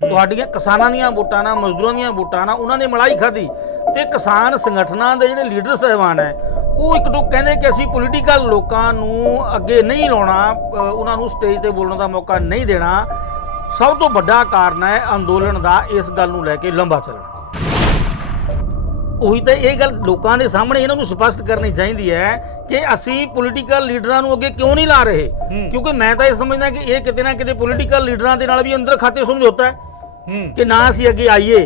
ਤੁਹਾਡੀਆਂ ਕਿਸਾਨਾਂ ਦੀਆਂ ਵੋਟਾਂ ਨਾਲ ਮਜ਼ਦੂਰਾਂ ਦੀਆਂ ਵੋਟਾਂ ਨਾਲ ਉਹਨਾਂ ਨੇ ਮਲਾਈ ਖਾਧੀ ਤੇ ਕਿਸਾਨ ਸੰਗਠਨਾਂ ਦੇ ਜਿਹੜੇ ਲੀਡਰ ਸਾਹਿਬਾਨ ਹੈ ਉਹ ਇੱਕ ਤੋਂ ਕਹਿੰਦੇ ਕਿ ਅਸੀਂ ਪੋਲੀਟੀਕਲ ਲੋਕਾਂ ਨੂੰ ਅੱਗੇ ਨਹੀਂ ਲਾਉਣਾ, ਉਹਨਾਂ ਨੂੰ ਸਟੇਜ ਤੇ ਬੋਲਣ ਦਾ ਮੌਕਾ ਨਹੀਂ ਦੇਣਾ। ਸਭ ਤੋਂ ਵੱਡਾ ਕਾਰਨ ਹੈ ਅੰਦੋਲਨ ਦਾ ਇਸ ਗੱਲ ਨੂੰ ਲੈ ਕੇ ਲੰਬਾ ਚੱਲਣਾ। ਉਹੀ ਤਾਂ ਇਹ ਗੱਲ ਲੋਕਾਂ ਦੇ ਸਾਹਮਣੇ ਇਹਨਾਂ ਨੂੰ ਸਪਸ਼ਟ ਕਰਨੀ ਚਾਹੀਦੀ ਹੈ ਕਿ ਅਸੀਂ ਪੋਲੀਟੀਕਲ ਲੀਡਰਾਂ ਨੂੰ ਅੱਗੇ ਕਿਉਂ ਨਹੀਂ ਲਾ ਰਹੇ, ਕਿਉਂਕਿ ਮੈਂ ਤਾਂ ਇਹ ਸਮਝਦਾ ਕਿ ਇਹ ਕਿਤੇ ਨਾ ਕਿਤੇ ਪੋਲੀਟੀਕਲ ਲੀਡਰਾਂ ਦੇ ਨਾਲ ਵੀ ਅੰਦਰ ਖਾਤੇ ਸਮਝੌਤਾ ਹੈ ਕਿ ਨਾ ਅਸੀਂ ਅੱਗੇ ਆਈਏ,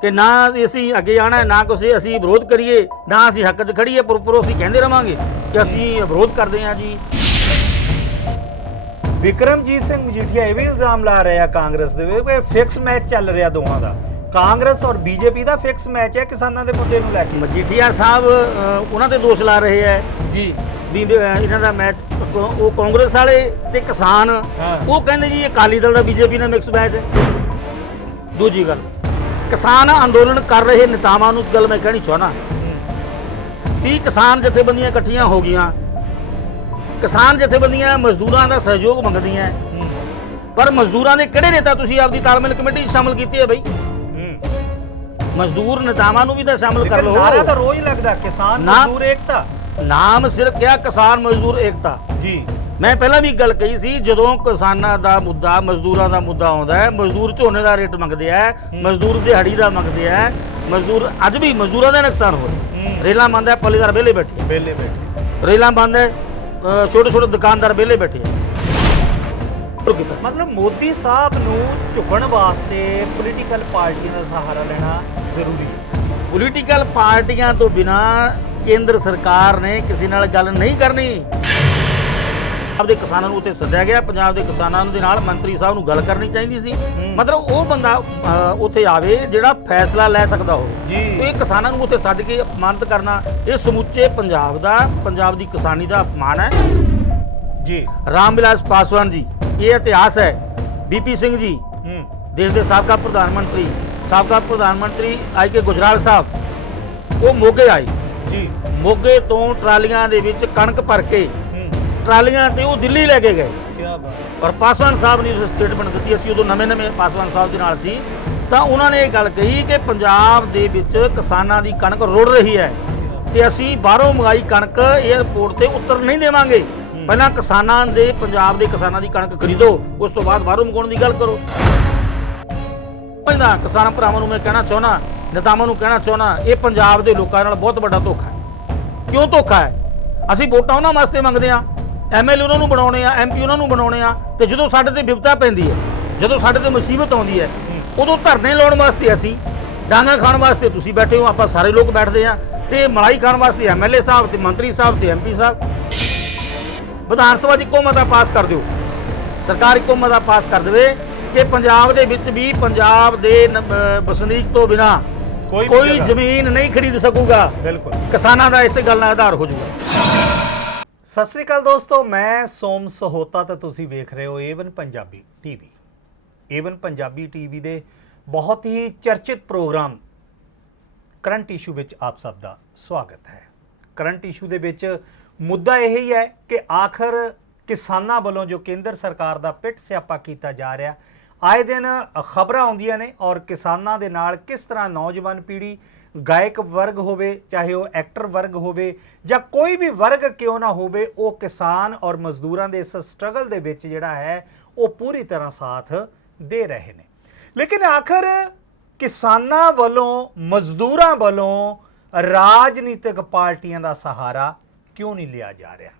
ਕਿ ਨਾ ਅਸੀਂ ਅੱਗੇ ਆਣਾ, ਨਾ ਕਿਸੇ ਅਸੀਂ ਵਿਰੋਧ ਕਰੀਏ, ਨਾ ਅਸੀਂ ਹੱਕ 'ਚ ਖੜੀਏ, ਪਰ ਅਸੀਂ ਕਹਿੰਦੇ ਰਵਾਂਗੇ ਕਿ ਅਸੀਂ ਵਿਰੋਧ ਕਰਦੇ ਹਾਂ ਜੀ। ਵਿਕਰਮਜੀਤ ਸਿੰਘ ਮਜੀਠੀਆ ਇਹ ਵੀ ਇਲਜ਼ਾਮ ਲਾ ਰਹੇ ਆ ਕਾਂਗਰਸ ਦੇ ਵੀ ਫਿਕਸ ਮੈਚ ਚੱਲ ਰਿਹਾ ਦੋਹਾਂ ਦਾ, ਕਾਂਗਰਸ ਔਰ ਬੀਜੇਪੀ ਦਾ ਫਿਕਸ ਮੈਚ ਹੈ ਕਿਸਾਨਾਂ ਦੇ ਮੁੱਦੇ ਨੂੰ ਲੈ ਕੇ। ਮਜੀਠੀਆ ਸਾਹਿਬ ਉਹਨਾਂ ਤੇ ਦੋਸ਼ ਲਾ ਰਹੇ ਹੈ ਜੀ ਵੀ ਇਹਨਾਂ ਦਾ ਮੈਚ, ਉਹ ਕਾਂਗਰਸ ਵਾਲੇ ਤੇ ਕਿਸਾਨ ਉਹ ਕਹਿੰਦੇ ਜੀ ਇਹ ਅਕਾਲੀ ਦਲ ਦਾ ਬੀਜੇਪੀ ਨਾਲ ਮਿਕਸ ਮੈਚ ਹੈ। ਦੂਜੀ ਗੱਲ, ਕਿਸਾਨ ਅੰਦੋਲਨ ਕਰ ਰਹੇ ਨੇਤਾਵਾਂ ਨੂੰ ਗੱਲ ਮੈਂ ਕਹਿਣੀ ਚਾਹੁੰਦਾ, 30 ਕਿਸਾਨ ਜਥੇਬੰਦੀਆਂ ਇਕੱਠੀਆਂ ਹੋ ਗਈਆਂ, ਕਿਸਾਨ ਜਥੇਬੰਦੀਆਂ ਮਜ਼ਦੂਰਾਂ ਦਾ ਸਹਿਯੋਗ ਮੰਗਦੀਆਂ, ਪਰ ਮਜ਼ਦੂਰਾਂ ਦੇ ਕਿਹੜੇ ਨੇਤਾ ਤੁਸੀਂ ਆਪਦੀ ਤਾਲਮੇਲ ਕਮੇਟੀ 'ਚ ਸ਼ਾਮਲ ਕੀਤੇ ਹੈ ਬਈ? ਮਜ਼ਦੂਰ ਨੇਤਾਵਾਂ ਨੂੰ ਵੀ ਤਾਂ ਸ਼ਾਮਲ ਕਰ ਲਓ। ਨਾਰਾ ਤਾਂ ਰੋਜ਼ ਲੱਗਦਾ ਕਿਸਾਨ ਮਜ਼ਦੂਰ ਏਕਤਾ, ਨਾਮ ਸਿਰਫ ਕਿਹਾ ਕਿਸਾਨ ਮਜ਼ਦੂਰ ਏਕਤਾ ਜੀ। ਮੈਂ ਪਹਿਲਾਂ ਵੀ ਗੱਲ ਕਹੀ ਸੀ, ਜਦੋਂ ਕਿਸਾਨਾਂ ਦਾ ਮੁੱਦਾ ਮਜ਼ਦੂਰਾਂ ਦਾ ਮੁੱਦਾ ਆਉਂਦਾ ਹੈ, ਮਜ਼ਦੂਰ ਝੋਨੇ ਦਾ ਰੇਟ ਮੰਗਦੇ ਆ, ਮਜ਼ਦੂਰ ਦਿਹਾੜੀ ਦਾ ਮੰਗਦੇ ਆ, ਮਜ਼ਦੂਰ ਅੱਜ ਵੀ ਮਜ਼ਦੂਰਾਂ ਦਾ ਨੁਕਸਾਨ ਹੋ ਰਿਹਾ। ਰੇਲਾਂ ਬੰਦ ਹੈ, ਪੱਲੇਦਾਰ ਵਿਹਲੇ ਬੈਠੇ, ਰੇਲਾਂ ਬੰਦ ਹੈ, ਛੋਟੇ ਛੋਟੇ ਦੁਕਾਨਦਾਰ ਵਿਹਲੇ ਬੈਠੇ ਆ। ਮਤਲਬ ਮੋਦੀ ਸਾਹਿਬ ਨੂੰ ਝੁਕਣ ਵਾਸਤੇ ਪੋਲੀਟੀਕਲ ਪਾਰਟੀਆਂ ਦਾ ਸਹਾਰਾ ਲੈਣਾ ਜ਼ਰੂਰੀ ਹੈ। ਪੋਲੀਟੀਕਲ ਪਾਰਟੀਆਂ ਤੋਂ ਬਿਨਾ ਕੇਂਦਰ ਸਰਕਾਰ ਨੇ ਕਿਸੇ ਨਾਲ ਗੱਲ ਨਹੀਂ ਕਰਨੀ। ਪੰਜਾਬ ਦੇ ਕਿਸਾਨਾਂ ਨੂੰ ਉੱਥੇ ਸੱਦਿਆ ਗਿਆ, ਪੰਜਾਬ ਦੇ ਕਿਸਾਨਾਂ ਦੇ ਨਾਲ ਮੰਤਰੀ ਸਾਹਿਬ ਨੂੰ ਗੱਲ ਕਰਨੀ ਚਾਹੀਦੀ ਸੀ। ਮਤਲਬ ਉਹ ਬੰਦਾ ਉੱਥੇ ਆਵੇ ਜਿਹੜਾ ਫੈਸਲਾ ਲੈ ਸਕਦਾ ਹੋਵੇ ਜੀ। ਇਹ ਕਿਸਾਨਾਂ ਨੂੰ ਉੱਥੇ ਸੱਦ ਕੇ ਅਪਮਾਨਿਤ ਕਰਨਾ, ਇਹ ਸਮੁੱਚੇ ਪੰਜਾਬ ਦਾ, ਪੰਜਾਬ ਦੀ ਕਿਸਾਨੀ ਦਾ ਅਪਮਾਨ ਹੈ ਜੀ। ਰਾਮ ਵਿਲਾਸ ਪਾਸਵਾਨ ਜੀ, ਇਹ ਇਤਿਹਾਸ ਹੈ। ਬੀਪੀ ਸਿੰਘ ਜੀ, ਦੇਸ਼ ਦੇ ਸਾਬਕਾ ਪ੍ਰਧਾਨ ਮੰਤਰੀ ਆਈ ਕੇ ਗੁਜਰਾਲ ਸਾਹਿਬ, ਉਹ ਮੋਗੇ ਆਏ ਜੀ। ਮੋਗੇ ਤੋਂ ਟਰਾਲੀਆਂ ਦੇ ਵਿੱਚ ਕਣਕ ਭਰ ਕੇ ਟਰਾਲੀਆਂ ਤੇ ਉਹ ਦਿੱਲੀ ਲੈ ਕੇ ਗਏ। ਕਿਆ ਬਾਤ। ਔਰ ਪਾਸਵਾਨ ਸਾਹਿਬ ਨੇ ਉਸ ਸਟੇਟਮੈਂਟ ਦਿੱਤੀ, ਅਸੀਂ ਉਦੋਂ ਨਵੇਂ ਪਾਸਵਾਨ ਸਾਹਿਬ ਦੇ ਨਾਲ ਸੀ, ਤਾਂ ਉਹਨਾਂ ਨੇ ਇਹ ਗੱਲ ਕਹੀ ਕਿ ਪੰਜਾਬ ਦੇ ਵਿੱਚ ਕਿਸਾਨਾਂ ਦੀ ਕਣਕ ਰੁੜ ਰਹੀ ਹੈ ਤੇ ਅਸੀਂ ਬਾਹਰੋਂ ਮੰਗਾਈ ਕਣਕ ਏਅਰਪੋਰਟ ਤੇ ਉਤਰ ਨਹੀਂ ਦੇਵਾਂਗੇ। ਪਹਿਲਾਂ ਕਿਸਾਨਾਂ ਦੇ, ਪੰਜਾਬ ਦੇ ਕਿਸਾਨਾਂ ਦੀ ਕਣਕ ਖਰੀਦੋ, ਉਸ ਤੋਂ ਬਾਅਦ ਬਾਹਰੋਂ ਮੰਗਾਉਣ ਦੀ ਗੱਲ ਕਰੋ। ਪਹਿਲਾਂ ਕਿਸਾਨ ਭਰਾਵਾਂ ਨੂੰ ਮੈਂ ਕਹਿਣਾ ਚਾਹੁੰਦਾ, ਨੇਤਾਵਾਂ ਨੂੰ ਕਹਿਣਾ ਚਾਹੁੰਦਾ, ਇਹ ਪੰਜਾਬ ਦੇ ਲੋਕਾਂ ਨਾਲ ਬਹੁਤ ਵੱਡਾ ਧੋਖਾ ਹੈ। ਕਿਉਂ ਧੋਖਾ ਹੈ? ਅਸੀਂ ਵੋਟਾਂ ਉਹਨਾਂ ਵਾਸਤੇ ਮੰਗਦੇ ਹਾਂ, ਐਮਐਲਏ ਉਹਨਾਂ ਨੂੰ ਬਣਾਉਣੇ ਆ, ਐਮਪੀ ਉਹਨਾਂ ਨੂੰ ਬਣਾਉਣੇ ਆ, ਤੇ ਜਦੋਂ ਸਾਡੇ ਤੇ ਵਿਪਤਾ ਪੈਂਦੀ ਹੈ, ਜਦੋਂ ਸਾਡੇ ਤੇ ਮੁਸੀਬਤ ਆਉਂਦੀ ਹੈ, ਉਦੋਂ ਧਰਨੇ ਲਾਉਣ ਵਾਸਤੇ ਅਸੀਂ, ਡਾਂਗਾ ਖਾਣ ਵਾਸਤੇ ਤੁਸੀਂ ਬੈਠੇ ਹੋ, ਆਪਾਂ ਸਾਰੇ ਲੋਕ ਬੈਠਦੇ ਆ, ਤੇ ਮਲਾਈ ਖਾਣ ਵਾਸਤੇ ਐਮਐਲਏ ਸਾਹਿਬ ਤੇ ਮੰਤਰੀ ਸਾਹਿਬ ਤੇ ਐਮਪੀ ਸਾਹਿਬ। ਵਿਧਾਨ ਸਭਾ 'ਚ ਇੱਕੋ ਮਤਾ ਪਾਸ ਕਰ ਦਿਓ, ਸਰਕਾਰ ਇੱਕੋ ਮਤਾ ਪਾਸ ਕਰ ਦੇਵੇ ਕਿ ਪੰਜਾਬ ਦੇ ਵਿੱਚ ਵੀ ਪੰਜਾਬ ਦੇ ਵਸਨੀਕ ਤੋਂ ਬਿਨਾ ਕੋਈ ਜ਼ਮੀਨ ਨਹੀਂ ਖਰੀਦ ਸਕੂਗਾ। ਬਿਲਕੁਲ, ਕਿਸਾਨਾਂ ਦਾ ਇਸੇ ਗੱਲ ਨਾਲ ਆਧਾਰ ਹੋ ਜਾਊਗਾ। ਸਤਿ ਸ੍ਰੀ ਅਕਾਲ ਦੋਸਤੋ, ਮੈਂ ਸੋਮ ਸਹੋਤਾ ਤੇ ਤੁਸੀਂ ਵੇਖ ਰਹੇ ਹੋ Avon Punjabi TV. Avon Punjabi TV ਦੇ ਬਹੁਤ ਹੀ ਚਰਚਿਤ ਪ੍ਰੋਗਰਾਮ ਕਰੰਟ ਇਸ਼ੂ ਵਿੱਚ ਆਪ ਸਭ ਦਾ ਸਵਾਗਤ ਹੈ। ਕਰੰਟ ਇਸ਼ੂ ਦੇ ਵਿੱਚ ਮੁੱਦਾ ਇਹ ਹੀ ਹੈ ਕਿ ਆਖਰ ਕਿਸਾਨਾਂ ਵੱਲੋਂ ਜੋ ਕੇਂਦਰ ਸਰਕਾਰ ਦਾ ਪਿੱਟ ਸਿਆਪਾ ਕੀਤਾ ਜਾ ਰਿਹਾ, ਆਏ ਦਿਨ ਖਬਰਾਂ ਆਉਂਦੀਆਂ ਨੇ, ਔਰ ਕਿਸਾਨਾਂ ਦੇ ਨਾਲ ਕਿਸ ਤਰ੍ਹਾਂ ਨੌਜਵਾਨ ਪੀੜ੍ਹੀ, ਗਾਇਕ ਵਰਗ ਹੋਵੇ, ਚਾਹੇ ਉਹ ਐਕਟਰ ਵਰਗ ਹੋਵੇ ਜਾਂ ਕੋਈ ਵੀ ਵਰਗ ਕਿਉਂ ਨਾ ਹੋਵੇ, ਉਹ ਕਿਸਾਨ ਔਰ ਮਜ਼ਦੂਰਾਂ ਦੇ ਇਸ ਸਟਰਗਲ ਦੇ ਵਿੱਚ ਜਿਹੜਾ ਹੈ ਉਹ ਪੂਰੀ ਤਰ੍ਹਾਂ ਸਾਥ ਦੇ ਰਹੇ ਨੇ। ਲੇਕਿਨ ਆਖਰ ਕਿਸਾਨਾਂ ਵੱਲੋਂ, ਮਜ਼ਦੂਰਾਂ ਵੱਲੋਂ ਰਾਜਨੀਤਿਕ ਪਾਰਟੀਆਂ ਦਾ ਸਹਾਰਾ ਕਿਉਂ ਨਹੀਂ ਲਿਆ ਜਾ ਰਿਹਾ?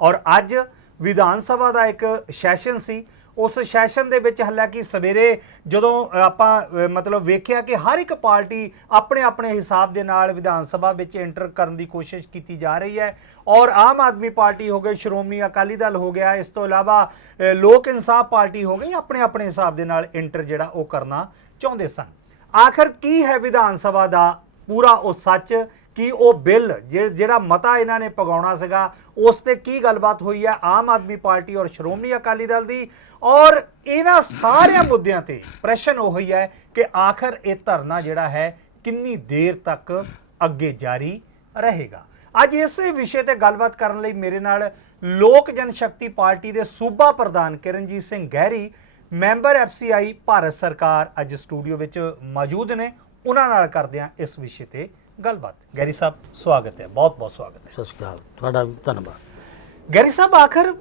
ਔਰ ਅੱਜ ਵਿਧਾਨ ਸਭਾ ਦਾ ਇੱਕ ਸੈਸ਼ਨ ਸੀ, ਉਸ ਸੈਸ਼ਨ ਦੇ ਵਿੱਚ ਹਾਲਾਂਕਿ ਸਵੇਰੇ ਜਦੋਂ ਆਪਾਂ ਮਤਲਬ ਵੇਖਿਆ ਕਿ ਹਰ ਇੱਕ ਪਾਰਟੀ ਆਪਣੇ ਆਪਣੇ ਹਿਸਾਬ ਦੇ ਨਾਲ ਵਿਧਾਨ ਸਭਾ ਵਿੱਚ ਐਂਟਰ ਕਰਨ ਦੀ ਕੋਸ਼ਿਸ਼ ਕੀਤੀ ਜਾ ਰਹੀ ਹੈ, ਔਰ ਆਮ ਆਦਮੀ ਪਾਰਟੀ ਹੋ ਗਈ, ਸ਼੍ਰੋਮਣੀ ਅਕਾਲੀ ਦਲ ਹੋ ਗਿਆ, ਇਸ ਤੋਂ ਇਲਾਵਾ ਲੋਕ ਇਨਸਾਫ ਪਾਰਟੀ ਹੋ ਗਈ, ਆਪਣੇ ਆਪਣੇ ਹਿਸਾਬ ਦੇ ਨਾਲ ਐਂਟਰ ਜਿਹੜਾ ਉਹ ਕਰਨਾ ਚਾਹੁੰਦੇ ਸਨ। ਆਖਰ ਕੀ ਹੈ ਵਿਧਾਨ ਸਭਾ ਦਾ ਪੂਰਾ ਉਹ ਸੱਚ, ਕਿ ਉਹ ਬਿੱਲ ਜਿਹੜਾ ਮਤਾ ਇਹਨਾਂ ਨੇ ਪਗਾਉਣਾ ਸੀਗਾ ਉਸ ਤੇ ਕੀ ਗੱਲਬਾਤ ਹੋਈ ਹੈ ਆਮ ਆਦਮੀ ਪਾਰਟੀ ਔਰ ਸ਼੍ਰੋਮਣੀ ਅਕਾਲੀ ਦਲ ਦੀ, ਔਰ ਇਹਨਾਂ ਸਾਰਿਆਂ ਮੁੱਦਿਆਂ ਤੇ ਪ੍ਰਸ਼ਨ ਉਹ ਹੀ ਹੈ ਕਿ ਆਖਰ ਇਹ ਧਰਨਾ ਜਿਹੜਾ ਹੈ ਕਿੰਨੀ ਦੇਰ ਤੱਕ ਅੱਗੇ ਜਾਰੀ ਰਹੇਗਾ। ਅੱਜ ਇਸੇ ਵਿਸ਼ੇ ਤੇ ਗੱਲਬਾਤ ਕਰਨ ਲਈ ਮੇਰੇ ਨਾਲ ਲੋਕ ਜਨਸ਼ਕਤੀ ਪਾਰਟੀ ਦੇ ਸੂਬਾ ਪ੍ਰਧਾਨ ਕਿਰਨਜੀਤ ਸਿੰਘ ਗਹਿਰੀ ਮੈਂਬਰ ਐਫਸੀਆਈ ਭਾਰਤ ਸਰਕਾਰ ਅੱਜ ਸਟੂਡੀਓ ਵਿੱਚ ਮੌਜੂਦ ਨੇ। ਉਹਨਾਂ ਨਾਲ ਕਰਦੇ ਹਾਂ ਇਸ ਵਿਸ਼ੇ ਤੇ ਗੱਲਬਾਤ। ਗੈਰੀ ਸਾਹਿਬ ਸਵਾਗਤ ਹੈ, ਬਹੁਤ ਬਹੁਤ ਸਵਾਗਤ ਹੈ। ਸਤਿ ਸ਼੍ਰੀ ਅਕਾਲ, ਤੁਹਾਡਾ ਵੀ ਧੰਨਵਾਦ। ਗੈਰੀ ਸਾਹਿਬ, ਆਖਰ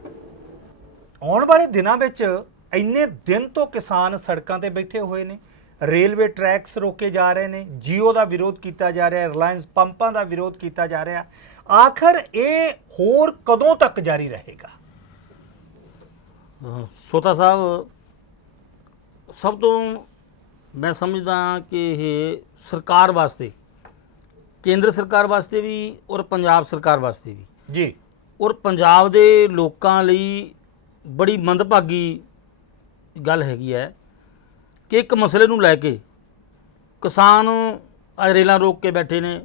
ਆਉਣ ਵਾਲੇ ਦਿਨਾਂ ਵਿੱਚ ਇੰਨੇ ਦਿਨ ਤੋਂ ਕਿਸਾਨ ਸੜਕਾਂ ਤੇ ਬੈਠੇ ਹੋਏ ਨੇ, ਰੇਲਵੇ ਟਰੈਕਸ ਰੋਕੇ ਜਾ ਰਹੇ ਨੇ, ਜੀਓ ਦਾ ਵਿਰੋਧ ਕੀਤਾ ਜਾ ਰਿਹਾ, ਰਿਲਾਇੰਸ ਪੰਪਾਂ ਦਾ ਵਿਰੋਧ ਕੀਤਾ ਜਾ ਰਿਹਾ। ਆਖਰ ਇਹ ਹੋਰ ਕਦੋਂ ਤੱਕ ਜਾਰੀ ਰਹੇਗਾ? ਸੋਤਾ ਸਾਹਿਬ, ਸਭ ਤੋਂ ਮੈਂ ਸਮਝਦਾ ਕਿ ਇਹ ਸਰਕਾਰ ਵਾਸਤੇ, ਕੇਂਦਰ ਸਰਕਾਰ ਵਾਸਤੇ ਵੀ ਔਰ ਪੰਜਾਬ ਸਰਕਾਰ ਵਾਸਤੇ ਵੀ ਜੀ, ਔਰ ਪੰਜਾਬ ਦੇ ਲੋਕਾਂ ਲਈ ਬੜੀ ਮੰਦਭਾਗੀ ਗੱਲ ਹੈਗੀ ਹੈ ਕਿ ਇੱਕ ਮਸਲੇ ਨੂੰ ਲੈ ਕੇ ਕਿਸਾਨ ਅੱਜ ਰੇਲਾਂ ਰੋਕ ਕੇ ਬੈਠੇ ਨੇ।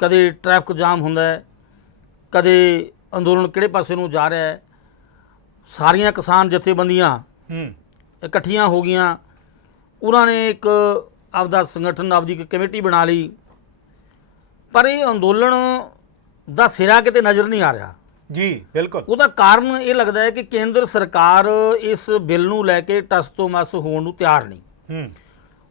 ਕਦੇ ਟ੍ਰੈਫਿਕ ਜਾਮ ਹੁੰਦਾ ਹੈ, ਕਦੇ ਅੰਦੋਲਨ ਕਿਹੜੇ ਪਾਸੇ ਨੂੰ ਜਾ ਰਿਹਾ ਹੈ। ਸਾਰੀਆਂ ਕਿਸਾਨ ਜਥੇਬੰਦੀਆਂ ਇਕੱਠੀਆਂ ਹੋ ਗਈਆਂ, ਉਹਨਾਂ ਨੇ ਇੱਕ ਆਪਦਾ ਸੰਗਠਨ, ਆਪਦੀ ਇੱਕ ਕਮੇਟੀ ਬਣਾ ਲਈ, ਪਰ ਇਹ ਅੰਦੋਲਨ ਦਾ ਸਿਰਾ ਕਿਤੇ ਨਜ਼ਰ ਨਹੀਂ ਆ ਰਿਹਾ। ਜੀ ਬਿਲਕੁਲ। ਉਹਦਾ ਕਾਰਨ ਇਹ ਲੱਗਦਾ ਹੈ ਕਿ ਕੇਂਦਰ ਸਰਕਾਰ ਇਸ ਬਿੱਲ ਨੂੰ ਲੈ ਕੇ ਟਸ ਤੋਂ ਮਸ ਹੋਣ ਨੂੰ ਤਿਆਰ ਨਹੀਂ।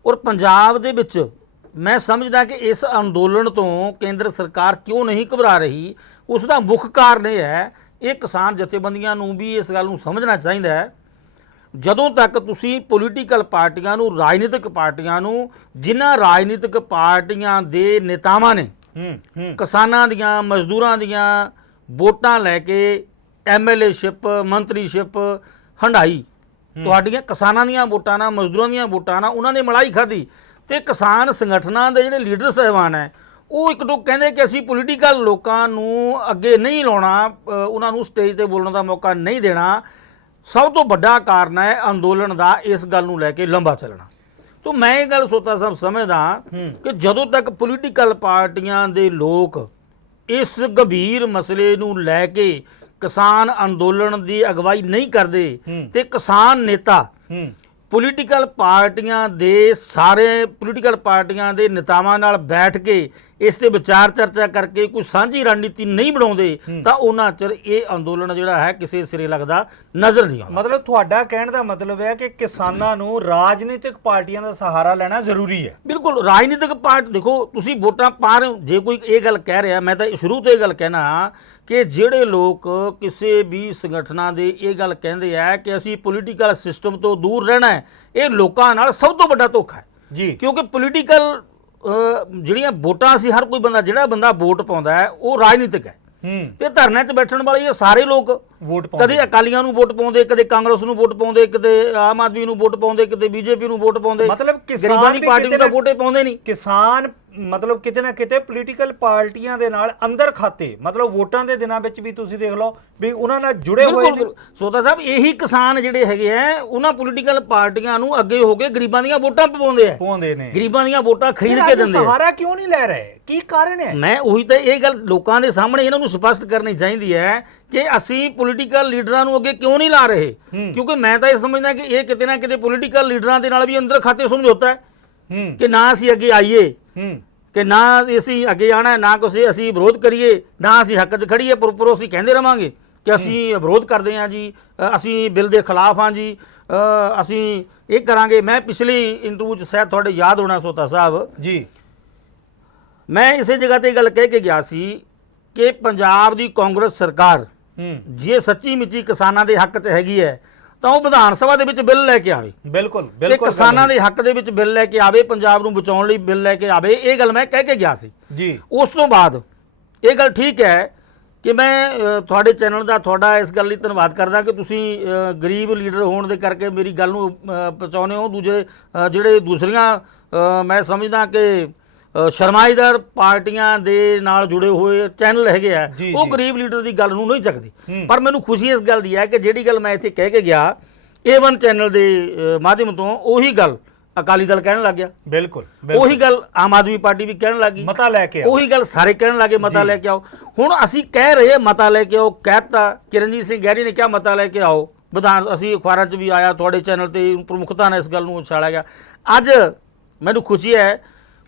ਔਰ ਪੰਜਾਬ ਦੇ ਵਿੱਚ ਮੈਂ ਸਮਝਦਾ ਕਿ ਇਸ ਅੰਦੋਲਨ ਤੋਂ ਕੇਂਦਰ ਸਰਕਾਰ ਕਿਉਂ ਨਹੀਂ ਘਬਰਾ ਰਹੀ, ਉਸ ਦਾ ਮੁੱਖ ਕਾਰਨ ਇਹ ਹੈ, ਇਹ ਕਿਸਾਨ ਜਥੇਬੰਦੀਆਂ ਨੂੰ ਵੀ ਇਸ ਗੱਲ ਨੂੰ ਸਮਝਣਾ ਚਾਹੀਦਾ ਹੈ। ਜਦੋਂ ਤੱਕ ਤੁਸੀਂ ਪੋਲੀਟੀਕਲ ਪਾਰਟੀਆਂ ਨੂੰ, ਰਾਜਨੀਤਿਕ ਪਾਰਟੀਆਂ ਨੂੰ, ਜਿਨ੍ਹਾਂ ਰਾਜਨੀਤਿਕ ਪਾਰਟੀਆਂ ਦੇ ਨੇਤਾਵਾਂ ਨੇ ਕਿਸਾਨਾਂ ਦੀਆਂ, ਮਜ਼ਦੂਰਾਂ ਦੀਆਂ ਵੋਟਾਂ ਲੈ ਕੇ ਐਮਐਲਏਸ਼ਿਪ, ਮੰਤਰੀਸ਼ਿਪ ਹੰਡਾਈ, ਤੁਹਾਡੀਆਂ ਕਿਸਾਨਾਂ ਦੀਆਂ ਵੋਟਾਂ ਨਾਲ, ਮਜ਼ਦੂਰਾਂ ਦੀਆਂ ਵੋਟਾਂ ਨਾਲ ਉਹਨਾਂ ਨੇ ਮਲਾਈ ਖਾਧੀ, ਤੇ ਕਿਸਾਨ ਸੰਗਠਨਾਂ ਦੇ ਜਿਹੜੇ ਲੀਡਰ ਸਾਹਿਬਾਨ ਹੈ ਉਹ ਇੱਕ ਦੋ ਕਹਿੰਦੇ ਕਿ ਅਸੀਂ ਪੋਲੀਟੀਕਲ ਲੋਕਾਂ ਨੂੰ ਅੱਗੇ ਨਹੀਂ ਲਾਉਣਾ, ਉਹਨਾਂ ਨੂੰ ਸਟੇਜ ਤੇ ਬੋਲਣ ਦਾ ਮੌਕਾ ਨਹੀਂ ਦੇਣਾ। ਸਭ ਤੋਂ ਵੱਡਾ ਕਾਰਨ ਹੈ ਅੰਦੋਲਨ ਦਾ ਇਸ ਗੱਲ ਨੂੰ ਲੈ ਕੇ ਲੰਬਾ ਚੱਲਣਾ। ਤਾਂ ਮੈਂ ਇਹ ਗੱਲ ਸੋਤਾ ਸਾਹਿਬ ਸਮਝਦਾ ਕਿ ਜਦੋਂ ਤੱਕ ਪੋਲੀਟੀਕਲ ਪਾਰਟੀਆਂ ਦੇ ਲੋਕ ਇਸ ਗੰਭੀਰ ਮਸਲੇ ਨੂੰ ਲੈ ਕੇ ਕਿਸਾਨ ਅੰਦੋਲਨ ਦੀ ਅਗਵਾਈ ਨਹੀਂ ਕਰਦੇ ਤੇ ਕਿਸਾਨ ਨੇਤਾ ਪੋਲੀਟੀਕਲ ਪਾਰਟੀਆਂ ਦੇ, ਸਾਰੇ ਪੋਲੀਟੀਕਲ ਪਾਰਟੀਆਂ ਦੇ ਨੇਤਾਵਾਂ ਨਾਲ ਬੈਠ ਕੇ ਇਸ ਤੇ ਵਿਚਾਰ ਚਰਚਾ ਕਰਕੇ ਕੋਈ ਸਾਂਝੀ ਰਣਨੀਤੀ ਨਹੀਂ ਬਣਾਉਂਦੇ, ਤਾਂ ਉਹਨਾਂ ਚਿਰ ਇਹ ਅੰਦੋਲਨ ਜਿਹੜਾ ਹੈ ਕਿਸੇ ਸਿਰੇ ਲੱਗਦਾ ਨਜ਼ਰ ਨਹੀਂ ਆਉਂਦਾ। ਮਤਲਬ ਤੁਹਾਡਾ ਕਹਿਣ ਦਾ ਮਤਲਬ ਹੈ ਕਿ ਕਿਸਾਨਾਂ ਨੂੰ ਰਾਜਨੀਤਿਕ ਪਾਰਟੀਆਂ ਦਾ ਸਹਾਰਾ ਲੈਣਾ ਜ਼ਰੂਰੀ ਹੈ। ਬਿਲਕੁਲ। ਰਾਜਨੀਤਿਕ ਪਾਰਟੀ, ਦੇਖੋ ਤੁਸੀਂ ਵੋਟਾਂ ਪਾ ਰਹੇ ਹੋ, ਜੇ ਕੋਈ ਇਹ ਗੱਲ ਕਹਿ ਰਿਹਾ, ਮੈਂ ਤਾਂ ਸ਼ੁਰੂ ਤੋਂ ਇਹ ਗੱਲ ਕਹਿਣਾ ਕਿ ਜਿਹੜੇ ਲੋਕ ਕਿਸੇ ਵੀ ਸੰਗਠਨਾਂ ਦੇ ਇਹ ਗੱਲ ਕਹਿੰਦੇ ਆ ਕਿ ਅਸੀਂ ਪੋਲੀਟੀਕਲ ਸਿਸਟਮ ਤੋਂ ਦੂਰ ਰਹਿਣਾ ਹੈ, ਇਹ ਲੋਕਾਂ ਨਾਲ ਸਭ ਤੋਂ ਵੱਡਾ ਧੋਖਾ ਹੈ ਜੀ। ਕਿਉਂਕਿ ਪੋਲੀਟੀਕਲ ਜਿਹੜੀਆਂ ਵੋਟਾਂ ਸੀ, ਹਰ ਕੋਈ ਬੰਦਾ, ਜਿਹੜਾ ਬੰਦਾ ਵੋਟ ਪਾਉਂਦਾ ਹੈ ਉਹ ਰਾਜਨੀਤਿਕ ਹੈ। ਤੇ ਧਰਨੇ 'ਚ ਬੈਠਣ ਵਾਲੇ ਇਹ ਸਾਰੇ ਲੋਕ ਵੋਟ ਪਾਉਂਦੇ, ਕਦੇ ਅਕਾਲੀਆਂ ਨੂੰ ਵੋਟ ਪਾਉਂਦੇ, ਕਦੇ ਕਾਂਗਰਸ ਨੂੰ ਵੋਟ ਪਾਉਂਦੇ, ਕਦੇ ਆਮ ਆਦਮੀ ਨੂੰ ਵੋਟ ਪਾਉਂਦੇ, ਕਦੇ ਬੀਜੇਪੀ ਨੂੰ ਵੋਟ ਪਾਉਂਦੇ। ਮਤਲਬ ਗਰੀਬਾਂ ਦੀ ਪਾਰਟੀ ਨੂੰ ਤਾਂ ਵੋਟੇ ਪਾਉਂਦੇ ਨਹੀਂ। ਕਿਸਾਨ ਮਤਲਬ ਕਿਤੇ ਨਾ ਕਿਤੇ ਪੋਲੀਟੀਕਲ ਪਾਰਟੀਆਂ ਦੇ ਨਾਲ ਅੰਦਰ ਖਾਤੇ, ਮਤਲਬ ਵੋਟਾਂ ਦੇ ਦਿਨਾਂ ਵਿੱਚ ਵੀ ਤੁਸੀਂ ਦੇਖ ਲਓ ਵੀ ਉਹਨਾਂ ਨਾਲ ਜੁੜੇ ਹੋਏ ਨੇ। ਸੋਤਾ ਸਾਹਿਬ, ਇਹੀ ਕਿਸਾਨ ਜਿਹੜੇ ਹੈਗੇ ਆ, ਉਹਨਾਂ ਪੋਲੀਟੀਕਲ ਪਾਰਟੀਆਂ ਨੂੰ ਅੱਗੇ ਹੋ ਕੇ ਗਰੀਬਾਂ ਦੀਆਂ ਵੋਟਾਂ ਪਾਉਂਦੇ ਨੇ, ਗਰੀਬਾਂ ਦੀਆਂ ਵੋਟਾਂ ਖਰੀਦ ਕੇ ਦਿੰਦੇ ਆ। ਸਹਾਰਾ ਕਿਉਂ ਨਹੀਂ ਲੈ ਰਹੇ? ਕੀ ਕਾਰਨ ਹੈ? ਮੈਂ ਉਹੀ ਤਾਂ ਇਹ ਗੱਲ ਲੋਕਾਂ ਦੇ ਸਾਹਮਣੇ ਇਹਨਾਂ ਨੂੰ ਸਪਸ਼ਟ ਕਰਨੀ ਚਾਹੀਦੀ ਹੈ ਕਿ ਅਸੀਂ ਪੋਲੀਟੀਕਲ ਲੀਡਰਾਂ ਨੂੰ ਅੱਗੇ ਕਿਉਂ ਨਹੀਂ ਲਾ ਰਹੇ। ਕਿਉਂਕਿ ਮੈਂ ਤਾਂ ਇਹ ਸਮਝਦਾ ਕਿ ਇਹ ਕਿਤੇ ਨਾ ਕਿਤੇ ਪੋਲੀਟੀਕਲ ਲੀਡਰਾਂ ਦੇ ਨਾਲ ਵੀ ਅੰਦਰ ਖਾਤੇ ਸਮਝੌਤਾ ਹੈ ਕਿ ਨਾ ਅਸੀਂ ਅੱਗੇ ਆਈਏ, ਕਿ ਨਾ ਅਸੀਂ ਅੱਗੇ ਆਣਾ, ਨਾ ਕਿਸੇ ਅਸੀਂ ਵਿਰੋਧ ਕਰੀਏ, ਨਾ ਅਸੀਂ ਹੱਕ 'ਚ ਖੜੀਏ। ਪੁਰਪੁਰੋਂ ਅਸੀਂ ਕਹਿੰਦੇ ਰਵਾਂਗੇ ਕਿ ਅਸੀਂ ਵਿਰੋਧ ਕਰਦੇ ਹਾਂ ਜੀ, ਅਸੀਂ ਬਿੱਲ ਦੇ ਖਿਲਾਫ ਹਾਂ ਜੀ, ਅਸੀਂ ਇਹ ਕਰਾਂਗੇ। ਮੈਂ ਪਿਛਲੀ ਇੰਟਰਵਿਊ 'ਚ ਸ਼ਾਇਦ ਤੁਹਾਡੇ ਯਾਦ ਹੋਣਾ ਸੋਤਾ ਸਾਹਿਬ ਜੀ, ਮੈਂ ਇਸੇ ਜਗ੍ਹਾ ਤੇ ਗੱਲ ਕਹਿ ਕੇ ਗਿਆ ਸੀ ਕਿ ਪੰਜਾਬ ਦੀ ਕਾਂਗਰਸ ਸਰਕਾਰ ਜੇ ਸੱਚੀ ਮੁੱਚੀ ਕਿਸਾਨਾਂ ਦੇ ਹੱਕ 'ਚ ਹੈਗੀ ਹੈ ਤਾਂ ਉਹ ਵਿਧਾਨ ਸਭਾ ਦੇ ਵਿੱਚ ਬਿੱਲ ਲੈ ਕੇ ਆਵੇ। ਬਿਲਕੁਲ ਬਿਲਕੁਲ, ਕਿਸਾਨਾਂ ਦੇ ਹੱਕ ਦੇ ਵਿੱਚ ਬਿੱਲ ਲੈ ਕੇ ਆਵੇ, ਪੰਜਾਬ ਨੂੰ ਬਚਾਉਣ ਲਈ ਬਿੱਲ ਲੈ ਕੇ ਆਵੇ। ਇਹ ਗੱਲ ਮੈਂ ਕਹਿ ਕੇ ਗਿਆ ਸੀ ਜੀ। ਉਸ ਤੋਂ ਬਾਅਦ ਇਹ ਗੱਲ ਠੀਕ ਹੈ ਕਿ ਮੈਂ ਤੁਹਾਡੇ ਚੈਨਲ ਦਾ, ਤੁਹਾਡਾ ਇਸ ਗੱਲ ਲਈ ਧੰਨਵਾਦ ਕਰਦਾ ਕਿ ਤੁਸੀਂ ਗਰੀਬ ਲੀਡਰ ਹੋਣ ਦੇ ਕਰਕੇ ਮੇਰੀ ਗੱਲ ਨੂੰ ਪਹੁੰਚਾਉਂਦੇ ਹੋ। ਦੂਜੇ ਜਿਹੜੇ ਦੂਸਰੀਆਂ ਮੈਂ ਸਮਝਦਾ ਕਿ ਸ਼ਰਮਾਈਦਾਰ ਪਾਰਟੀਆਂ ਦੇ ਨਾਲ ਜੁੜੇ ਹੋਏ ਚੈਨਲ ਹੈਗੇ ਆ, ਉਹ ਗਰੀਬ ਲੀਡਰ ਦੀ ਗੱਲ ਨੂੰ ਨਹੀਂ ਚੱਕਦੇ। ਪਰ ਮੈਨੂੰ ਖੁਸ਼ੀ ਇਸ ਗੱਲ ਦੀ ਹੈ ਕਿ ਜਿਹੜੀ ਗੱਲ ਮੈਂ ਇੱਥੇ ਕਹਿ ਕੇ ਗਿਆ, A1 ਚੈਨਲ ਦੇ ਮਾਧਿਅਮ ਤੋਂ, ਉਹੀ ਗੱਲ ਅਕਾਲੀ ਦਲ ਕਹਿਣ ਲੱਗ ਗਿਆ। ਬਿਲਕੁਲ ਉਹੀ ਗੱਲ ਆਮ ਆਦਮੀ ਪਾਰਟੀ ਵੀ ਕਹਿਣ ਲੱਗੀ, ਮਤਾ ਲੈ ਕੇ ਆਓ। ਉਹੀ ਗੱਲ ਸਾਰੇ ਕਹਿਣ ਲੱਗੇ, ਮਤਾ ਲੈ ਕੇ ਆਓ। ਹੁਣ ਅਸੀਂ ਕਹਿ ਰਹੇ ਮਤਾ ਲੈ ਕੇ ਆਓ, ਕਹਿਤਾ ਕਿਰਨਜੀਤ ਸਿੰਘ ਗਹਿਰੀ ਨੇ ਕਿਹਾ ਮਤਾ ਲੈ ਕੇ ਆਓ, ਵਿਧਾਨ ਅਸੀਂ ਅਖਬਾਰਾਂ 'ਚ ਵੀ ਆਇਆ, ਤੁਹਾਡੇ ਚੈਨਲ ਤੇ ਪ੍ਰਮੁੱਖਤਾ ਨਾਲ ਇਸ ਗੱਲ ਨੂੰ ਉਛਾਲਿਆ ਗਿਆ। ਅੱਜ ਮੈਨੂੰ ਖੁਸ਼ੀ ਹੈ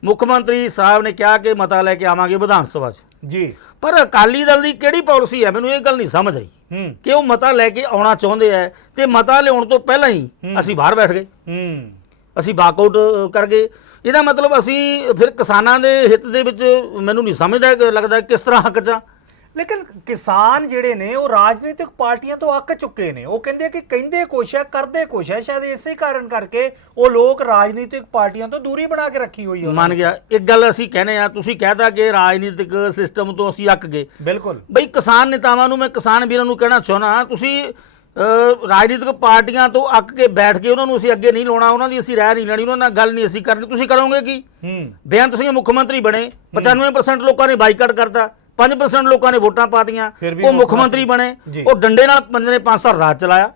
ਮੁੱਖ ਮੰਤਰੀ ਸਾਹਿਬ ਨੇ ਕਿਹਾ ਕਿ ਮਤਾ ਲੈ ਕੇ ਆਵਾਂਗੇ ਵਿਧਾਨ ਸਭਾ 'ਚ ਜੀ, ਪਰ ਅਕਾਲੀ ਦਲ ਦੀ ਕਿਹੜੀ ਪਾਲਿਸੀ ਹੈ, ਮੈਨੂੰ ਇਹ ਗੱਲ ਨਹੀਂ ਸਮਝ ਆਈ ਕਿ ਉਹ ਮਤਾ ਲੈ ਕੇ ਆਉਣਾ ਚਾਹੁੰਦੇ ਆ ਤੇ ਮਤਾ ਲਿਆਉਣ ਤੋਂ ਪਹਿਲਾਂ ਹੀ ਅਸੀਂ ਬਾਹਰ ਬੈਠ ਗਏ, ਅਸੀਂ ਵਾਕਆਊਟ ਕਰ ਗਏ। ਇਹਦਾ ਮਤਲਬ ਅਸੀਂ ਫਿਰ ਕਿਸਾਨਾਂ ਦੇ ਹਿੱਤ ਦੇ ਵਿੱਚ ਮੈਨੂੰ ਨਹੀਂ ਸਮਝਦਾ ਲੱਗਦਾ ਕਿਸ ਤਰ੍ਹਾਂ ਹੱਕ 'ਚ ਆ। ਲੇਕਿਨ ਕਿਸਾਨ ਜਿਹੜੇ ਨੇ ਉਹ ਰਾਜਨੀਤਿਕ ਪਾਰਟੀਆਂ ਤੋਂ ਅੱਕ ਚੁੱਕੇ ਨੇ। ਉਹ ਕਹਿੰਦੇ ਕਿ ਕਹਿੰਦੇ ਕੁਛ ਹੈ ਕਰਦੇ ਕੁਛ ਹੈ, ਸ਼ਾਇਦ ਇਸੇ ਕਾਰਨ ਕਰਕੇ ਉਹ ਲੋਕ ਰਾਜਨੀਤਿਕ ਪਾਰਟੀਆਂ ਤੋਂ ਦੂਰੀ ਬਣਾ ਕੇ ਰੱਖੀ ਹੋਈ ਹੈ। ਮੰਨ ਗਿਆ, ਇੱਕ ਗੱਲ ਅਸੀਂ ਕਹਿੰਦੇ ਆ, ਤੁਸੀਂ ਕਹਿਤਾ ਕਿ ਰਾਜਨੀਤਿਕ ਸਿਸਟਮ ਤੋਂ ਅਸੀਂ ਅੱਕ ਗਏ। ਬਿਲਕੁਲ ਬਈ ਕਿਸਾਨ ਨੇਤਾਵਾਂ ਨੂੰ ਮੈਂ ਕਿਸਾਨ ਵੀਰਾਂ ਨੂੰ ਕਹਿਣਾ ਚਾਹੁੰਦਾ, ਤੁਸੀਂ ਰਾਜਨੀਤਿਕ ਪਾਰਟੀਆਂ ਤੋਂ ਅੱਕ ਕੇ ਬੈਠ ਕੇ ਉਹਨਾਂ ਨੂੰ ਅਸੀਂ ਅੱਗੇ ਨਹੀਂ ਲਾਉਣਾ, ਉਹਨਾਂ ਦੀ ਅਸੀਂ ਰਾਏ ਨਹੀਂ ਲੈਣੀ, ਉਹਨਾਂ ਨਾਲ ਗੱਲ ਨਹੀਂ ਅਸੀਂ ਕਰਨੀ। ਤੁਸੀਂ ਕਰੋਗੇ ਕੀ? ਬੇਅੰਤ ਸਿੰਘ ਮੁੱਖ ਮੰਤਰੀ ਬਣੇ, 95% ਲੋਕਾਂ ਨੇ ਬਾਈਕਾਟ ਕਰਤਾ, 5% ਲੋਕਾਂ ਨੇ ਵੋਟਾਂ ਪਾਤੀਆਂ, ਉਹ ਮੁੱਖ ਮੰਤਰੀ ਬਣੇ, ਉਹ ਡੰਡੇ ਨਾਲ ਬੰਦੇ ਨੇ 5 ਸਾਲ ਰਾਜ ਚਲਾਇਆ।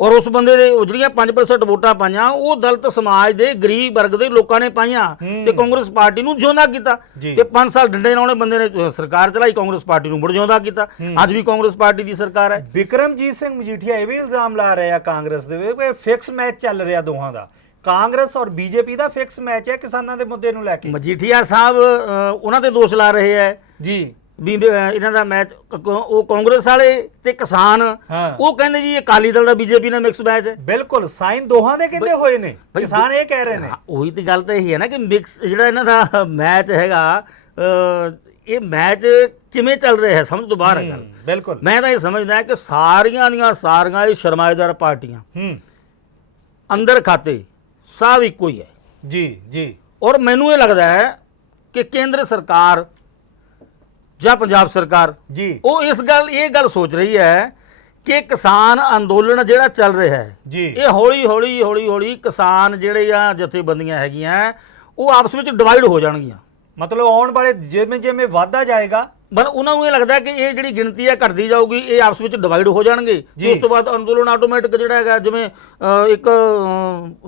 ਔਰ ਉਸ ਬੰਦੇ ਦੇ ਜਿਹੜੀਆਂ 5% ਵੋਟਾਂ ਪਾਈਆਂ ਉਹ ਦਲਿਤ ਸਮਾਜ ਦੇ ਗਰੀਬ ਵਰਗ ਦੇ ਲੋਕਾਂ ਨੇ ਪਾਈਆਂ ਤੇ ਕਾਂਗਰਸ ਪਾਰਟੀ ਨੂੰ ਜਿਉਂਦਾ ਕੀਤਾ ਤੇ 5 ਸਾਲ ਡੰਡੇ ਨਾਲ ਉਹਨੇ ਬੰਦੇ ਨੇ ਸਰਕਾਰ ਚਲਾਈ, ਕਾਂਗਰਸ ਪਾਰਟੀ ਨੂੰ ਮੁੜ ਜਿਉਂਦਾ ਕੀਤਾ। ਅੱਜ ਵੀ ਕਾਂਗਰਸ ਪਾਰਟੀ ਦੀ ਸਰਕਾਰ ਹੈ। ਬਿਕਰਮਜੀਤ ਸਿੰਘ ਮਜੀਠੀਆ ਇਹ ਵੀ ਇਲਜ਼ਾਮ ਲਾ ਰਹੇ ਆ ਕਾਂਗਰਸ ਦੇ ਵੀ ਫਿਕਸ ਮੈਚ ਚੱਲ ਰਿਹਾ ਦੋਹਾਂ ਦਾ, ਕਾਂਗਰਸ ਔਰ ਬੀਜੇਪੀ ਦਾ ਫਿਕਸ ਮੈਚ ਹੈ ਕਿਸਾਨਾਂ ਦੇ ਮੁੱਦੇ ਨੂੰ ਲੈ ਕੇ। ਮਜੀਠੀਆ ਸਾਹਿਬ ਉਹਨਾਂ ਤੇ ਦੋਸ਼ ਲਾ ਰਹੇ ਹੈ ਜੀ ਵੀ ਇਹਨਾਂ ਦਾ ਮੈਚ, ਉਹ ਕਾਂਗਰਸ ਵਾਲੇ ਤੇ ਕਿਸਾਨ ਉਹ ਕਹਿੰਦੇ ਜੀ ਅਕਾਲੀ ਦਲ ਦਾ ਬੀਜੇਪੀ ਨਾਲ ਮਿਕਸ ਮੈਚ ਹੈ। ਬਿਲਕੁਲ, ਸਾਈਨ ਦੋਹਾਂ ਦੇ ਕਹਿੰਦੇ ਹੋਏ ਨੇ, ਕਿਸਾਨ ਇਹ ਕਹਿ ਰਹੇ ਨੇ। ਉਹੀ ਤੇ ਗੱਲ ਤਾਂ ਇਹੀ ਹੈ ਨਾ ਕਿ ਮਿਕਸ ਜਿਹੜਾ ਇਹਨਾਂ ਦਾ ਮੈਚ ਹੈਗਾ, ਇਹ ਮੈਚ ਕਿਵੇਂ ਚੱਲ ਰਿਹਾ ਹੈ ਸਮਝ ਤੋਂ ਬਾਹਰ ਹੈ ਗੱਲ। ਬਿਲਕੁਲ, ਮੈਂ ਤਾਂ ਇਹ ਸਮਝਦਾ ਕਿ ਸਾਰੀਆਂ ਦੀਆਂ ਸਾਰੀਆਂ ਇਹ ਸ਼ਰਮਾਏਦਾਰ ਪਾਰਟੀਆਂ ਅੰਦਰ ਖਾਤੇ ਸਭ ਇੱਕੋ ਹੀ ਹੈ। ਜੀ ਜੀ। ਔਰ ਮੈਨੂੰ ਇਹ ਲੱਗਦਾ ਹੈ ਕਿ ਕੇਂਦਰ ਸਰਕਾਰ ਜਾਂ ਪੰਜਾਬ ਸਰਕਾਰ ਜੀ ਉਹ ਇਹ ਗੱਲ ਸੋਚ ਰਹੀ ਹੈ ਕਿ ਕਿਸਾਨ ਅੰਦੋਲਨ ਜਿਹੜਾ ਚੱਲ ਰਿਹਾ ਹੈ ਜੀ, ਇਹ ਹੌਲੀ ਹੌਲੀ ਕਿਸਾਨ ਜਿਹੜੇ ਆ ਜਥੇਬੰਦੀਆਂ ਹੈਗੀਆਂ ਉਹ ਆਪਸ ਵਿੱਚ ਡਿਵਾਈਡ ਹੋ ਜਾਣਗੀਆਂ। ਮਤਲਬ ਆਉਣ ਵਾਲੇ ਜਿਵੇਂ ਜਿਵੇਂ ਵਾਧਾ ਜਾਏਗਾ ਪਰ ਉਹਨਾਂ ਨੂੰ ਇਹ ਲੱਗਦਾ ਕਿ ਇਹ ਜਿਹੜੀ ਗਿਣਤੀ ਹੈ ਘਟਦੀ ਜਾਊਗੀ, ਇਹ ਆਪਸ ਵਿੱਚ ਡਿਵਾਈਡ ਹੋ ਜਾਣਗੇ ਤੇ ਉਸ ਤੋਂ ਬਾਅਦ ਅੰਦੋਲਨ ਆਟੋਮੈਟਿਕ ਜਿਹੜਾ ਹੈਗਾ, ਜਿਵੇਂ ਇੱਕ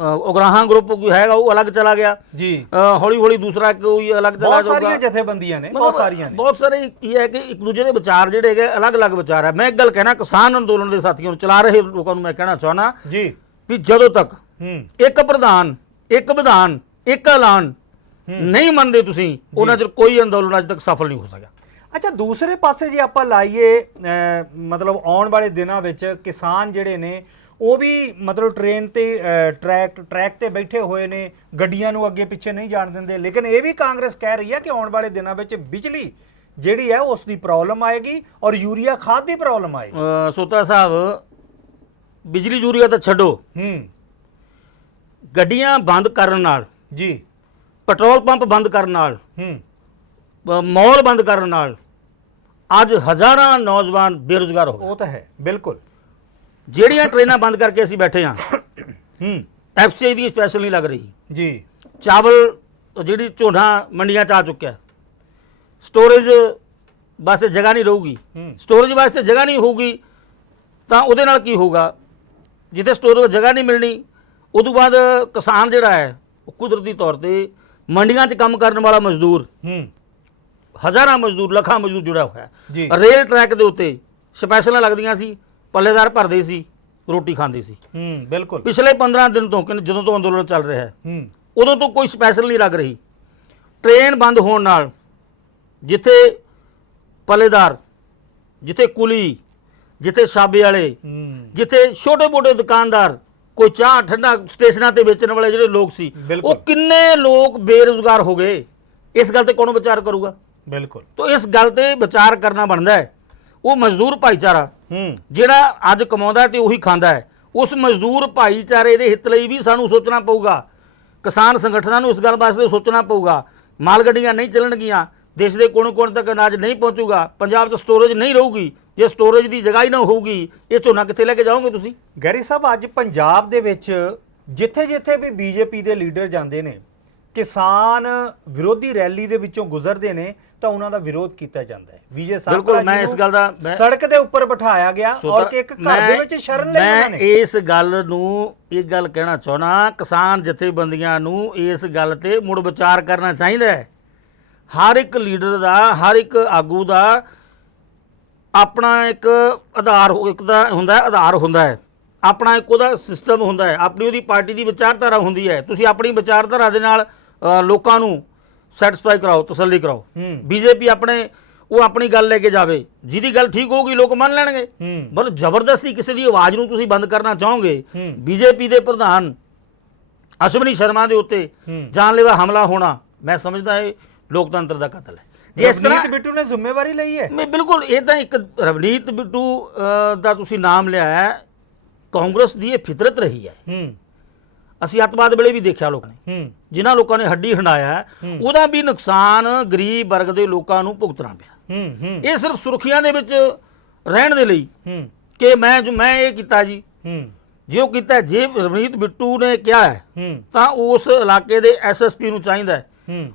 ਉਗਰਾਹਾਂ ਗਰੁੱਪ ਕੋਈ ਹੈਗਾ ਉਹ ਅਲੱਗ ਚਲਾ ਗਿਆ ਜੀ, ਹੌਲੀ ਹੌਲੀ ਦੂਸਰਾ ਕੋਈ ਅਲੱਗ ਚਲਾ ਜਾਊਗਾ। ਬਹੁਤ ਸਾਰੀਆਂ ਜਥੇਬੰਦੀਆਂ ਨੇ, ਬਹੁਤ ਸਾਰੀਆਂ ਨੇ, ਬਹੁਤ ਸਾਰੇ ਕੀ ਹੈ ਕਿ ਇੱਕ ਦੂਜੇ ਦੇ ਵਿਚਾਰ ਜਿਹੜੇ ਹੈਗੇ ਅਲੱਗ-ਅਲੱਗ ਵਿਚਾਰ ਹੈ। ਮੈਂ ਇੱਕ ਗੱਲ ਕਹਿਣਾ ਕਿਸਾਨ ਅੰਦੋਲਨ ਦੇ ਸਾਥੀਆਂ ਨੂੰ, ਚਲਾ ਰਹੇ ਲੋਕਾਂ ਨੂੰ ਮੈਂ ਕਹਿਣਾ ਚਾਹੁੰਦਾ ਜੀ ਵੀ ਜਦੋਂ ਤੱਕ ਇੱਕ ਪ੍ਰਧਾਨ, ਇੱਕ ਵਿਧਾਨ, ਇੱਕ ਐਲਾਨ ਨਹੀਂ ਮੰਨਦੇ ਤੁਸੀਂ, ਉਹਨਾਂ ਚਿਰ ਕੋਈ ਅੰਦੋਲਨ ਅੱਜ ਤੱਕ ਸਫਲ ਨਹੀਂ ਹੋ ਸਕਿਆ। ਅੱਛਾ, ਦੂਸਰੇ ਪਾਸੇ ਜੇ ਆਪਾਂ ਲਾਈਏ ਮਤਲਬ ਆਉਣ ਵਾਲੇ ਦਿਨਾਂ ਵਿੱਚ ਕਿਸਾਨ ਜਿਹੜੇ ਨੇ ਉਹ ਵੀ ਮਤਲਬ ਟ੍ਰੇਨ ਤੇ ਟਰੈਕ ਤੇ ਬੈਠੇ ਹੋਏ ਨੇ, ਗੱਡੀਆਂ ਨੂੰ ਅੱਗੇ ਪਿੱਛੇ ਨਹੀਂ ਜਾਣ ਦਿੰਦੇ, ਲੇਕਿਨ ਇਹ ਵੀ ਕਾਂਗਰਸ ਕਹਿ ਰਹੀ ਹੈ ਕਿ ਆਉਣ ਵਾਲੇ ਦਿਨਾਂ ਵਿੱਚ ਬਿਜਲੀ ਜਿਹੜੀ ਹੈ ਉਸ ਦੀ ਪ੍ਰੋਬਲਮ ਆਏਗੀ ਔਰ ਯੂਰੀਆ ਖਾਦ ਦੀ ਪ੍ਰੋਬਲਮ ਆਏਗੀ। ਸੋਤਾ ਸਾਹਿਬ, ਬਿਜਲੀ ਯੂਰੀਆ ਤਾਂ ਛੱਡੋ, ਗੱਡੀਆਂ ਬੰਦ ਕਰਨ ਨਾਲ ਜੀ, ਪੈਟਰੋਲ ਪੰਪ ਬੰਦ ਕਰਨ ਨਾਲ, ਮੌਲ ਬੰਦ ਕਰਨ ਨਾਲ ਅੱਜ ਹਜ਼ਾਰਾਂ ਨੌਜਵਾਨ ਬੇਰੁਜ਼ਗਾਰ ਹੋ ਗਏ। ਉਹ ਤਾਂ ਹੈ, ਬਿਲਕੁਲ। ਜਿਹੜੀਆਂ ਟ੍ਰੇਨਾਂ ਬੰਦ ਕਰਕੇ ਅਸੀਂ ਬੈਠੇ ਹਾਂ, ਐਫਸੀਆਈ ਦੀ ਸਪੈਸ਼ਲ ਨਹੀਂ ਲੱਗ ਰਹੀ ਜੀ, ਚਾਵਲ ਜਿਹੜੀ ਝੋਨਾ ਮੰਡੀਆਂ 'ਚ ਆ ਚੁੱਕਿਆ, ਸਟੋਰੇਜ ਵਾਸਤੇ ਜਗ੍ਹਾ ਨਹੀਂ ਰਹੂਗੀ, ਸਟੋਰੇਜ ਵਾਸਤੇ ਜਗ੍ਹਾ ਨਹੀਂ ਹੋਊਗੀ ਤਾਂ ਉਹਦੇ ਨਾਲ ਕੀ ਹੋਊਗਾ, ਜਿੱਥੇ ਸਟੋਰੇਜ ਜਗ੍ਹਾ ਨਹੀਂ ਮਿਲਣੀ ਉਦੋਂ ਬਾਅਦ ਕਿਸਾਨ ਜਿਹੜਾ ਹੈ ਉਹ ਕੁਦਰਤੀ ਤੌਰ ਤੇ ਮੰਡੀਆਂ 'ਚ ਕੰਮ ਕਰਨ ਵਾਲਾ ਮਜ਼ਦੂਰ, ਹਜ਼ਾਰਾਂ ਮਜ਼ਦੂਰ, ਲੱਖਾਂ ਮਜ਼ਦੂਰ ਜੁੜਿਆ ਹੋਇਆ। ਰੇਲ ਟਰੈਕ ਦੇ ਉੱਤੇ ਸਪੈਸ਼ਲਾਂ ਲੱਗਦੀਆਂ ਸੀ, ਪੱਲੇਦਾਰ ਭਰਦੇ ਸੀ, ਰੋਟੀ ਖਾਂਦੇ ਸੀ। ਬਿਲਕੁਲ, ਪਿਛਲੇ 15 ਦਿਨ ਤੋਂ ਜਦੋਂ ਤੋਂ ਅੰਦੋਲਨ ਚੱਲ ਰਿਹਾ ਹੈ ਉਦੋਂ ਤੋਂ ਕੋਈ ਸਪੈਸ਼ਲ ਨਹੀਂ ਲੱਗ ਰਹੀ। ਟ੍ਰੇਨ ਬੰਦ ਹੋਣ ਨਾਲ ਜਿੱਥੇ ਪੱਲੇਦਾਰ, ਜਿੱਥੇ ਕੁਲੀ, ਜਿੱਥੇ ਛਾਬੇ ਵਾਲੇ, ਜਿੱਥੇ ਛੋਟੇ-ਮੋਟੇ ਦੁਕਾਨਦਾਰ, ਕੋਈ ਚਾਹ ਠੰਡਾ ਸਟੇਸ਼ਨਾਂ ਤੇ ਵੇਚਣ ਵਾਲੇ ਜਿਹੜੇ ਲੋਕ ਸੀ, ਉਹ ਕਿੰਨੇ ਲੋਕ ਬੇਰੁਜ਼ਗਾਰ ਹੋ ਗਏ। ਇਸ ਗੱਲ ਤੇ ਕੌਣ ਵਿਚਾਰ ਕਰੂਗਾ? ਬਿਲਕੁਲ। ਤਾਂ ਇਸ ਗੱਲ ਤੇ ਵਿਚਾਰ ਕਰਨਾ ਬਣਦਾ ਹੈ। ਉਹ ਮਜ਼ਦੂਰ ਭਾਈਚਾਰਾ ਜਿਹੜਾ ਅੱਜ ਕਮਾਉਂਦਾ ਤੇ ਉਹੀ ਖਾਂਦਾ ਹੈ, ਉਸ ਮਜ਼ਦੂਰ ਭਾਈਚਾਰੇ ਦੇ ਹਿੱਤ ਲਈ ਵੀ ਸਾਨੂੰ ਸੋਚਣਾ ਪਊਗਾ। ਕਿਸਾਨ ਸੰਗਠਨਾਂ ਨੂੰ ਇਸ ਗੱਲ ਵਾਸਤੇ ਸੋਚਣਾ ਪਊਗਾ। ਮਾਲ ਗੱਡੀਆਂ ਨਹੀਂ ਚੱਲਣਗੀਆਂ, ਦੇਸ਼ ਦੇ ਕੋਨੇ-ਕੋਨੇ ਤੱਕ ਅਨਾਜ ਨਹੀਂ ਪਹੁੰਚੂਗਾ, ਪੰਜਾਬ 'ਚ ਸਟੋਰੇਜ ਨਹੀਂ ਰਹੂਗੀ। ਜੇ ਸਟੋਰੇਜ ਦੀ ਜਗ੍ਹਾ ਹੀ ਨਾ ਹੋਊਗੀ, ਇਹ ਝੋਨਾ ਕਿੱਥੇ ਲੈ ਕੇ ਜਾਓਗੇ ਤੁਸੀਂ? ਗੈਰੀ ਸਾਹਿਬ, ਅੱਜ ਪੰਜਾਬ ਦੇ ਵਿੱਚ ਜਿੱਥੇ-ਜਿੱਥੇ ਵੀ ਬੀਜੇਪੀ ਦੇ ਲੀਡਰ ਜਾਂਦੇ ਨੇ, ਕਿਸਾਨ ਵਿਰੋਧੀ ਰੈਲੀ ਦੇ ਵਿੱਚੋਂ ਗੁਜ਼ਰਦੇ ਨੇ ਤਾਂ ਉਹਨਾਂ ਦਾ ਵਿਰੋਧ ਕੀਤਾ ਜਾਂਦਾ ਹੈ। ਵਿਜੇ ਸਾਂਪਲਾ ਮੈਂ ਇਸ ਗੱਲ ਦਾ ਸੜਕ ਦੇ ਉੱਪਰ ਬਿਠਾਇਆ ਗਿਆ ਔਰ ਕਿ ਇੱਕ ਘਰ ਦੇ ਵਿੱਚ ਸ਼ਰਨ ਲਈ ਉਹਨਾਂ ਨੇ। ਮੈਂ ਇਸ ਗੱਲ ਨੂੰ ਇਹ ਗੱਲ ਕਹਿਣਾ ਚਾਹੁੰਦਾ, ਕਿਸਾਨ ਜਥੇਬੰਦੀਆਂ ਨੂੰ ਇਸ ਗੱਲ ਤੇ ਮੁੜ ਵਿਚਾਰ ਕਰਨਾ ਚਾਹੀਦਾ ਹੈ। ਹਰ ਇੱਕ ਲੀਡਰ ਦਾ, ਹਰ ਇੱਕ ਆਗੂ ਦਾ ਆਪਣਾ ਇੱਕ ਆਧਾਰ, ਇੱਕ ਦਾ ਹੁੰਦਾ ਆਧਾਰ ਹੁੰਦਾ ਹੈ, ਆਪਣਾ ਇੱਕ ਉਹਦਾ ਸਿਸਟਮ ਹੁੰਦਾ ਹੈ, ਆਪਣੀ ਉਹਦੀ ਪਾਰਟੀ ਦੀ ਵਿਚਾਰਧਾਰਾ ਹੁੰਦੀ ਹੈ। ਤੁਸੀਂ ਆਪਣੀ ਵਿਚਾਰਧਾਰਾ ਦੇ ਨਾਲ ਲੋਕਾਂ ਨੂੰ ਸੈਟੀਸਫਾਈ ਕਰਾਓ, ਤਸੱਲੀ ਕਰਾਓ। ਬੀਜੇਪੀ ਆਪਣੇ ਉਹ ਆਪਣੀ ਗੱਲ ਲੈ ਕੇ ਜਾਵੇ, ਜਿਹਦੀ ਗੱਲ ਠੀਕ ਹੋਊਗੀ ਲੋਕ ਮੰਨ ਲੈਣਗੇ। ਮਤਲਬ ਜ਼ਬਰਦਸਤੀ ਕਿਸੇ ਦੀ ਆਵਾਜ਼ ਨੂੰ ਤੁਸੀਂ ਬੰਦ ਕਰਨਾ ਚਾਹੋਗੇ। ਬੀਜੇਪੀ ਦੇ ਪ੍ਰਧਾਨ ਅਸ਼ਵਨੀ ਸ਼ਰਮਾ ਦੇ ਉੱਤੇ ਜਾਨਲੇਵਾ ਹਮਲਾ ਹੋਣਾ, ਮੈਂ ਸਮਝਦਾ ਇਹ ਲੋਕਤੰਤਰ ਦਾ ਕਤਲ ਹੈ। ਜਿਸ ਤਰ੍ਹਾਂ ਬਿੱਟੂ ਨੇ ਜ਼ਿੰਮੇਵਾਰੀ ਲਈ ਹੈ। ਮੈਂ ਬਿਲਕੁਲ, ਇਹ ਤਾਂ ਇੱਕ ਰਵਨੀਤ ਬਿੱਟੂ ਦਾ ਤੁਸੀਂ ਨਾਮ ਲਿਆ ਹੈ, ਕਾਂਗਰਸ ਦੀ ਇਹ ਫਿਤਰਤ ਰਹੀ ਹੈ। ਅਸੀਂ ਅੱਤਵਾਦ ਵੇਲੇ ਵੀ ਦੇਖਿਆ ਲੋਕਾਂ ਨੇ, ਜਿਨ੍ਹਾਂ ਲੋਕਾਂ ਨੇ ਹੱਡੀ ਹੰਡਾਇਆ ਉਹਦਾ ਵੀ ਨੁਕਸਾਨ ਗਰੀਬ ਵਰਗ ਦੇ ਲੋਕਾਂ ਨੂੰ ਭੁਗਤਣਾ ਪਿਆ। ਇਹ ਸਿਰਫ ਸੁਰਖੀਆਂ ਦੇ ਵਿੱਚ ਰਹਿਣ ਦੇ ਲਈ ਕਿ ਮੈਂ ਇਹ ਕੀਤਾ ਜੀ, ਜੇ ਉਹ ਕੀਤਾ, ਜੇ ਰਵਨੀਤ ਬਿੱਟੂ ਨੇ ਕਿਹਾ ਹੈ ਤਾਂ ਉਸ ਇਲਾਕੇ ਦੇ ਐਸਐਸਪੀ ਨੂੰ ਚਾਹੀਦਾ ਹੈ।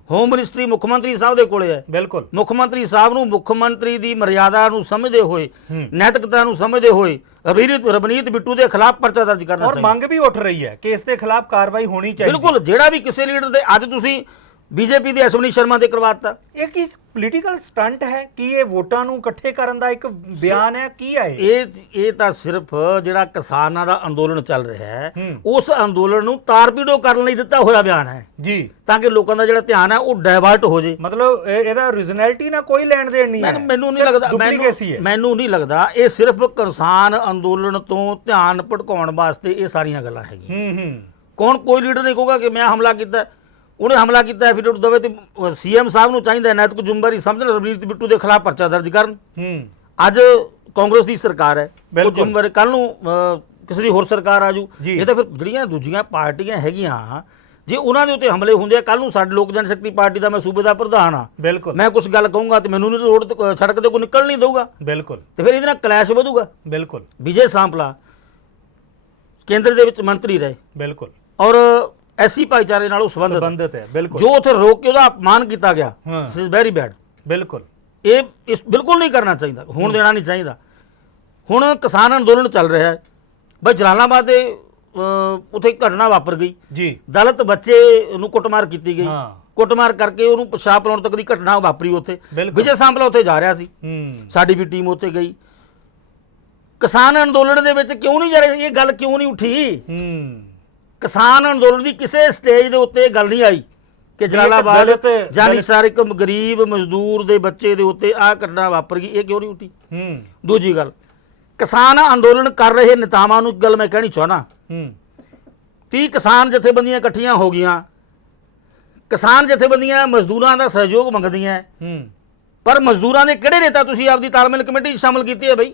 ਹੋਮ ਮਿਨਿਸਟਰੀ ਮੁੱਖ ਮੰਤਰੀ ਸਾਹਿਬ ਦੇ ਕੋਲੇ ਹੈ। ਬਿਲਕੁਲ, ਮੁੱਖ ਮੰਤਰੀ ਸਾਹਿਬ ਨੂੰ ਮੁੱਖ ਮੰਤਰੀ ਦੀ ਮਰਿਆਦਾ ਨੂੰ ਸਮਝਦੇ ਹੋਏ, ਨੈਤਿਕਤਾ ਨੂੰ ਸਮਝਦੇ ਹੋਏ ਰਵਨੀਤ ਬਿੱਟੂ ਦੇ ਖਿਲਾਫ ਪਰਚਾ ਦਰਜ ਕਰਨਾ ਚਾਹੀਦਾ। ਔਰ ਮੰਗ ਵੀ ਉੱਠ ਰਹੀ ਹੈ ਕਿ ਇਸ ਦੇ ਖਿਲਾਫ ਕਾਰਵਾਈ ਹੋਣੀ ਚਾਹੀਦੀ। ਬਿਲਕੁਲ, ਜਿਹੜਾ ਵੀ ਕਿਸੇ ਲੀਡਰ ਦੇ, ਅੱਜ ਤੁਸੀਂ ਬੀਜੇਪੀ ਦੇ ਅਸ਼ਵਨੀ ਸ਼ਰਮਾ ਤੇ ਕਰਵਾਤਾ, ਇਹ ਕੀ ਪੋਲੀਟੀਕਲ ਸਟੰਟ ਹੈ? ਕੀ ਇਹ ਵੋਟਾਂ ਨੂੰ ਇਕੱਠੇ ਕਰਨ ਦਾ ਇੱਕ ਬਿਆਨ ਹੈ? ਕੀ ਹੈ ਇਹ ਤਾਂ ਸਿਰਫ ਜਿਹੜਾ ਕਿਸਾਨਾਂ ਦਾ ਅੰਦੋਲਨ ਚੱਲ ਰਿਹਾ ਹੈ, ਉਸ ਅੰਦੋਲਨ ਨੂੰ ਤਾਰਪੀਡੋ ਕਰਨ ਲਈ ਦਿੱਤਾ ਹੋਇਆ ਬਿਆਨ ਹੈ ਜੀ, ਤਾਂ ਕਿ ਲੋਕਾਂ ਦਾ ਜਿਹੜਾ ਧਿਆਨ ਹੈ ਉਹ ਡਾਇਵਰਟ ਹੋ ਜੇ। ਮਤਲਬ ਇਹਦਾ ਓਰੀਜਨੈਲਿਟੀ ਨਾਲ ਕੋਈ ਲੈਣ ਦੇਣ ਨਹੀਂ ਹੈ। ਮੈਨੂੰ ਨਹੀਂ ਲੱਗਦਾ, ਮੈਨੂੰ ਨਹੀਂ ਲੱਗਦਾ, ਇਹ ਸਿਰਫ ਕਿਸਾਨ ਅੰਦੋਲਨ ਤੋਂ ਧਿਆਨ ਭਟਕਾਉਣ ਵਾਸਤੇ ਇਹ ਸਾਰੀਆਂ ਗੱਲਾਂ ਹੈਗੀਆਂ। ਕੋਈ ਲੀਡਰ ਨਹੀਂ ਕਹੂਗਾ ਕਿ ਮੈਂ ਹਮਲਾ ਕੀਤਾ, ਉਹਨੇ ਹਮਲਾ ਕੀਤਾ ਹੈ, ਫਿਰ ਦਵੇ ਤੇ ਸੀਐਮ ਸਾਹਿਬ ਨੂੰ ਚਾਹੀਦਾ ਨੈਤਿਕ ਜ਼ਿੰਮੇਵਾਰੀ ਸਮਝਣ, ਰਵਨੀਤ ਬਿੱਟੂ ਦੇ ਖਿਲਾਫ ਪਰਚਾ ਦਰਜ ਕਰਨ। ਅੱਜ ਕਾਂਗਰਸ ਦੀ ਸਰਕਾਰ ਹੈ, ਉਹ ਜ਼ਿੰਮੇਵਾਰੀ, ਕੱਲ ਨੂੰ ਕਿਸੇ ਦੀ ਹੋਰ ਸਰਕਾਰ ਆਜੂ, ਇਹ ਤਾਂ ਫਿਰ ਜਿਹੜੀਆਂ ਦੂਜੀਆਂ ਪਾਰਟੀਆਂ ਹੈਗੀਆਂ ਜੇ ਉਹਨਾਂ ਦੇ ਉੱਤੇ ਹਮਲੇ ਹੁੰਦੇ ਆ, ਕੱਲ ਨੂੰ ਸਾਡੇ ਲੋਕ ਜਨਸ਼ਕਤੀ ਪਾਰਟੀ ਦਾ ਮੈਂ ਸੂਬੇ ਦਾ ਪ੍ਰਧਾਨ ਆ, ਬਿਲਕੁਲ ਮੈਂ ਕੁਝ ਗੱਲ ਕਹੂੰਗਾ ਤੇ ਮੈਨੂੰ ਨਹੀਂ ਰੋਡ ਤੇ ਸੜਕ ਤੇ ਕੋਈ ਨਿਕਲ ਨਹੀਂ ਦਊਗਾ, ਬਿਲਕੁਲ, ਤੇ ਫਿਰ ਇਹਦੇ ਨਾਲ ਕਲੈਸ਼ ਵਧੂਗਾ। ਬਿਲਕੁਲ, ਵਿਜੇ ਸਾਂਪਲਾ ਕੇਂਦਰ ਦੇ ਵਿੱਚ ਮੰਤਰੀ ਰਹੇ, ਬਿਲਕੁਲ, ਔਰ ਐਸੀ ਭਾਈਚਾਰੇ ਨਾਲ ਸੰਬੰਧਿਤ ਹੈ, ਬਿਲਕੁਲ, ਜੋ ਉੱਥੇ ਰੋਕ ਕੇ ਉਹਦਾ ਅਪਮਾਨ ਕੀਤਾ ਗਿਆ, ਦਿਸ ਇਜ਼ ਵੈਰੀ ਬੈਡ। ਬਿਲਕੁਲ, ਇਹ ਇਸ ਬਿਲਕੁਲ ਨਹੀਂ ਕਰਨਾ ਚਾਹੀਦਾ, ਹੋਣ ਦੇਣਾ ਨਹੀਂ ਚਾਹੀਦਾ। ਹੁਣ ਕਿਸਾਨ ਅੰਦੋਲਨ ਚੱਲ ਰਿਹਾ ਹੈ, ਬਈ ਜਲਾਲਾਬਾਦ ਦੇ ਉੱਥੇ ਘਟਨਾ ਵਾਪਰ ਗਈ ਜੀ, ਦਲਿਤ ਬੱਚੇ ਨੂੰ ਕੁੱਟਮਾਰ ਕੀਤੀ ਗਈ, ਕੁੱਟਮਾਰ ਕਰਕੇ ਉਹਨੂੰ ਪਿਸ਼ਾਬ ਪਿਲਾਉਣ ਤੱਕ ਦੀ ਘਟਨਾ ਵਾਪਰੀ ਉੱਥੇ। ਵਿਜੇ ਸਾਂਪਲਾ ਉੱਥੇ ਜਾ ਰਿਹਾ ਸੀ, ਸਾਡੀ ਵੀ ਟੀਮ ਉੱਥੇ ਗਈ। ਕਿਸਾਨ ਅੰਦੋਲਨ ਦੇ ਵਿੱਚ ਕਿਉਂ ਨਹੀਂ ਜਾ ਰਹੇ? ਇਹ ਗੱਲ ਕਿਉਂ ਨਹੀਂ ਉੱਠੀ? ਕਿਸਾਨ ਅੰਦੋਲਨ ਦੀ ਕਿਸੇ ਸਟੇਜ ਦੇ ਉੱਤੇ ਗੱਲ ਨਹੀਂ ਆਈ ਕਿ ਜਲਾਲਾਬਾਦ ਜਾਨੀਸਾਰ ਇੱਕ ਗਰੀਬ ਮਜ਼ਦੂਰ ਦੇ ਬੱਚੇ ਦੇ ਉੱਤੇ ਆਹ ਘਟਨਾ ਵਾਪਰ ਗਈ, ਇਹ ਕਿਉਂ ਨਹੀਂ ਉੱਠੀ? ਦੂਜੀ ਗੱਲ, ਕਿਸਾਨ ਅੰਦੋਲਨ ਕਰ ਰਹੇ ਨੇਤਾਵਾਂ ਨੂੰ ਗੱਲ ਮੈਂ ਕਹਿਣੀ ਚਾਹੁੰਦਾ, 30 ਕਿਸਾਨ ਜਥੇਬੰਦੀਆਂ ਇਕੱਠੀਆਂ ਹੋ ਗਈਆਂ, ਕਿਸਾਨ ਜਥੇਬੰਦੀਆਂ ਮਜ਼ਦੂਰਾਂ ਦਾ ਸਹਿਯੋਗ ਮੰਗਦੀਆਂ, ਪਰ ਮਜ਼ਦੂਰਾਂ ਦੇ ਕਿਹੜੇ ਨੇਤਾ ਤੁਸੀਂ ਆਪਦੀ ਤਾਲਮੇਲ ਕਮੇਟੀ 'ਚ ਸ਼ਾਮਲ ਕੀਤੇ ਹੈ ਬਈ?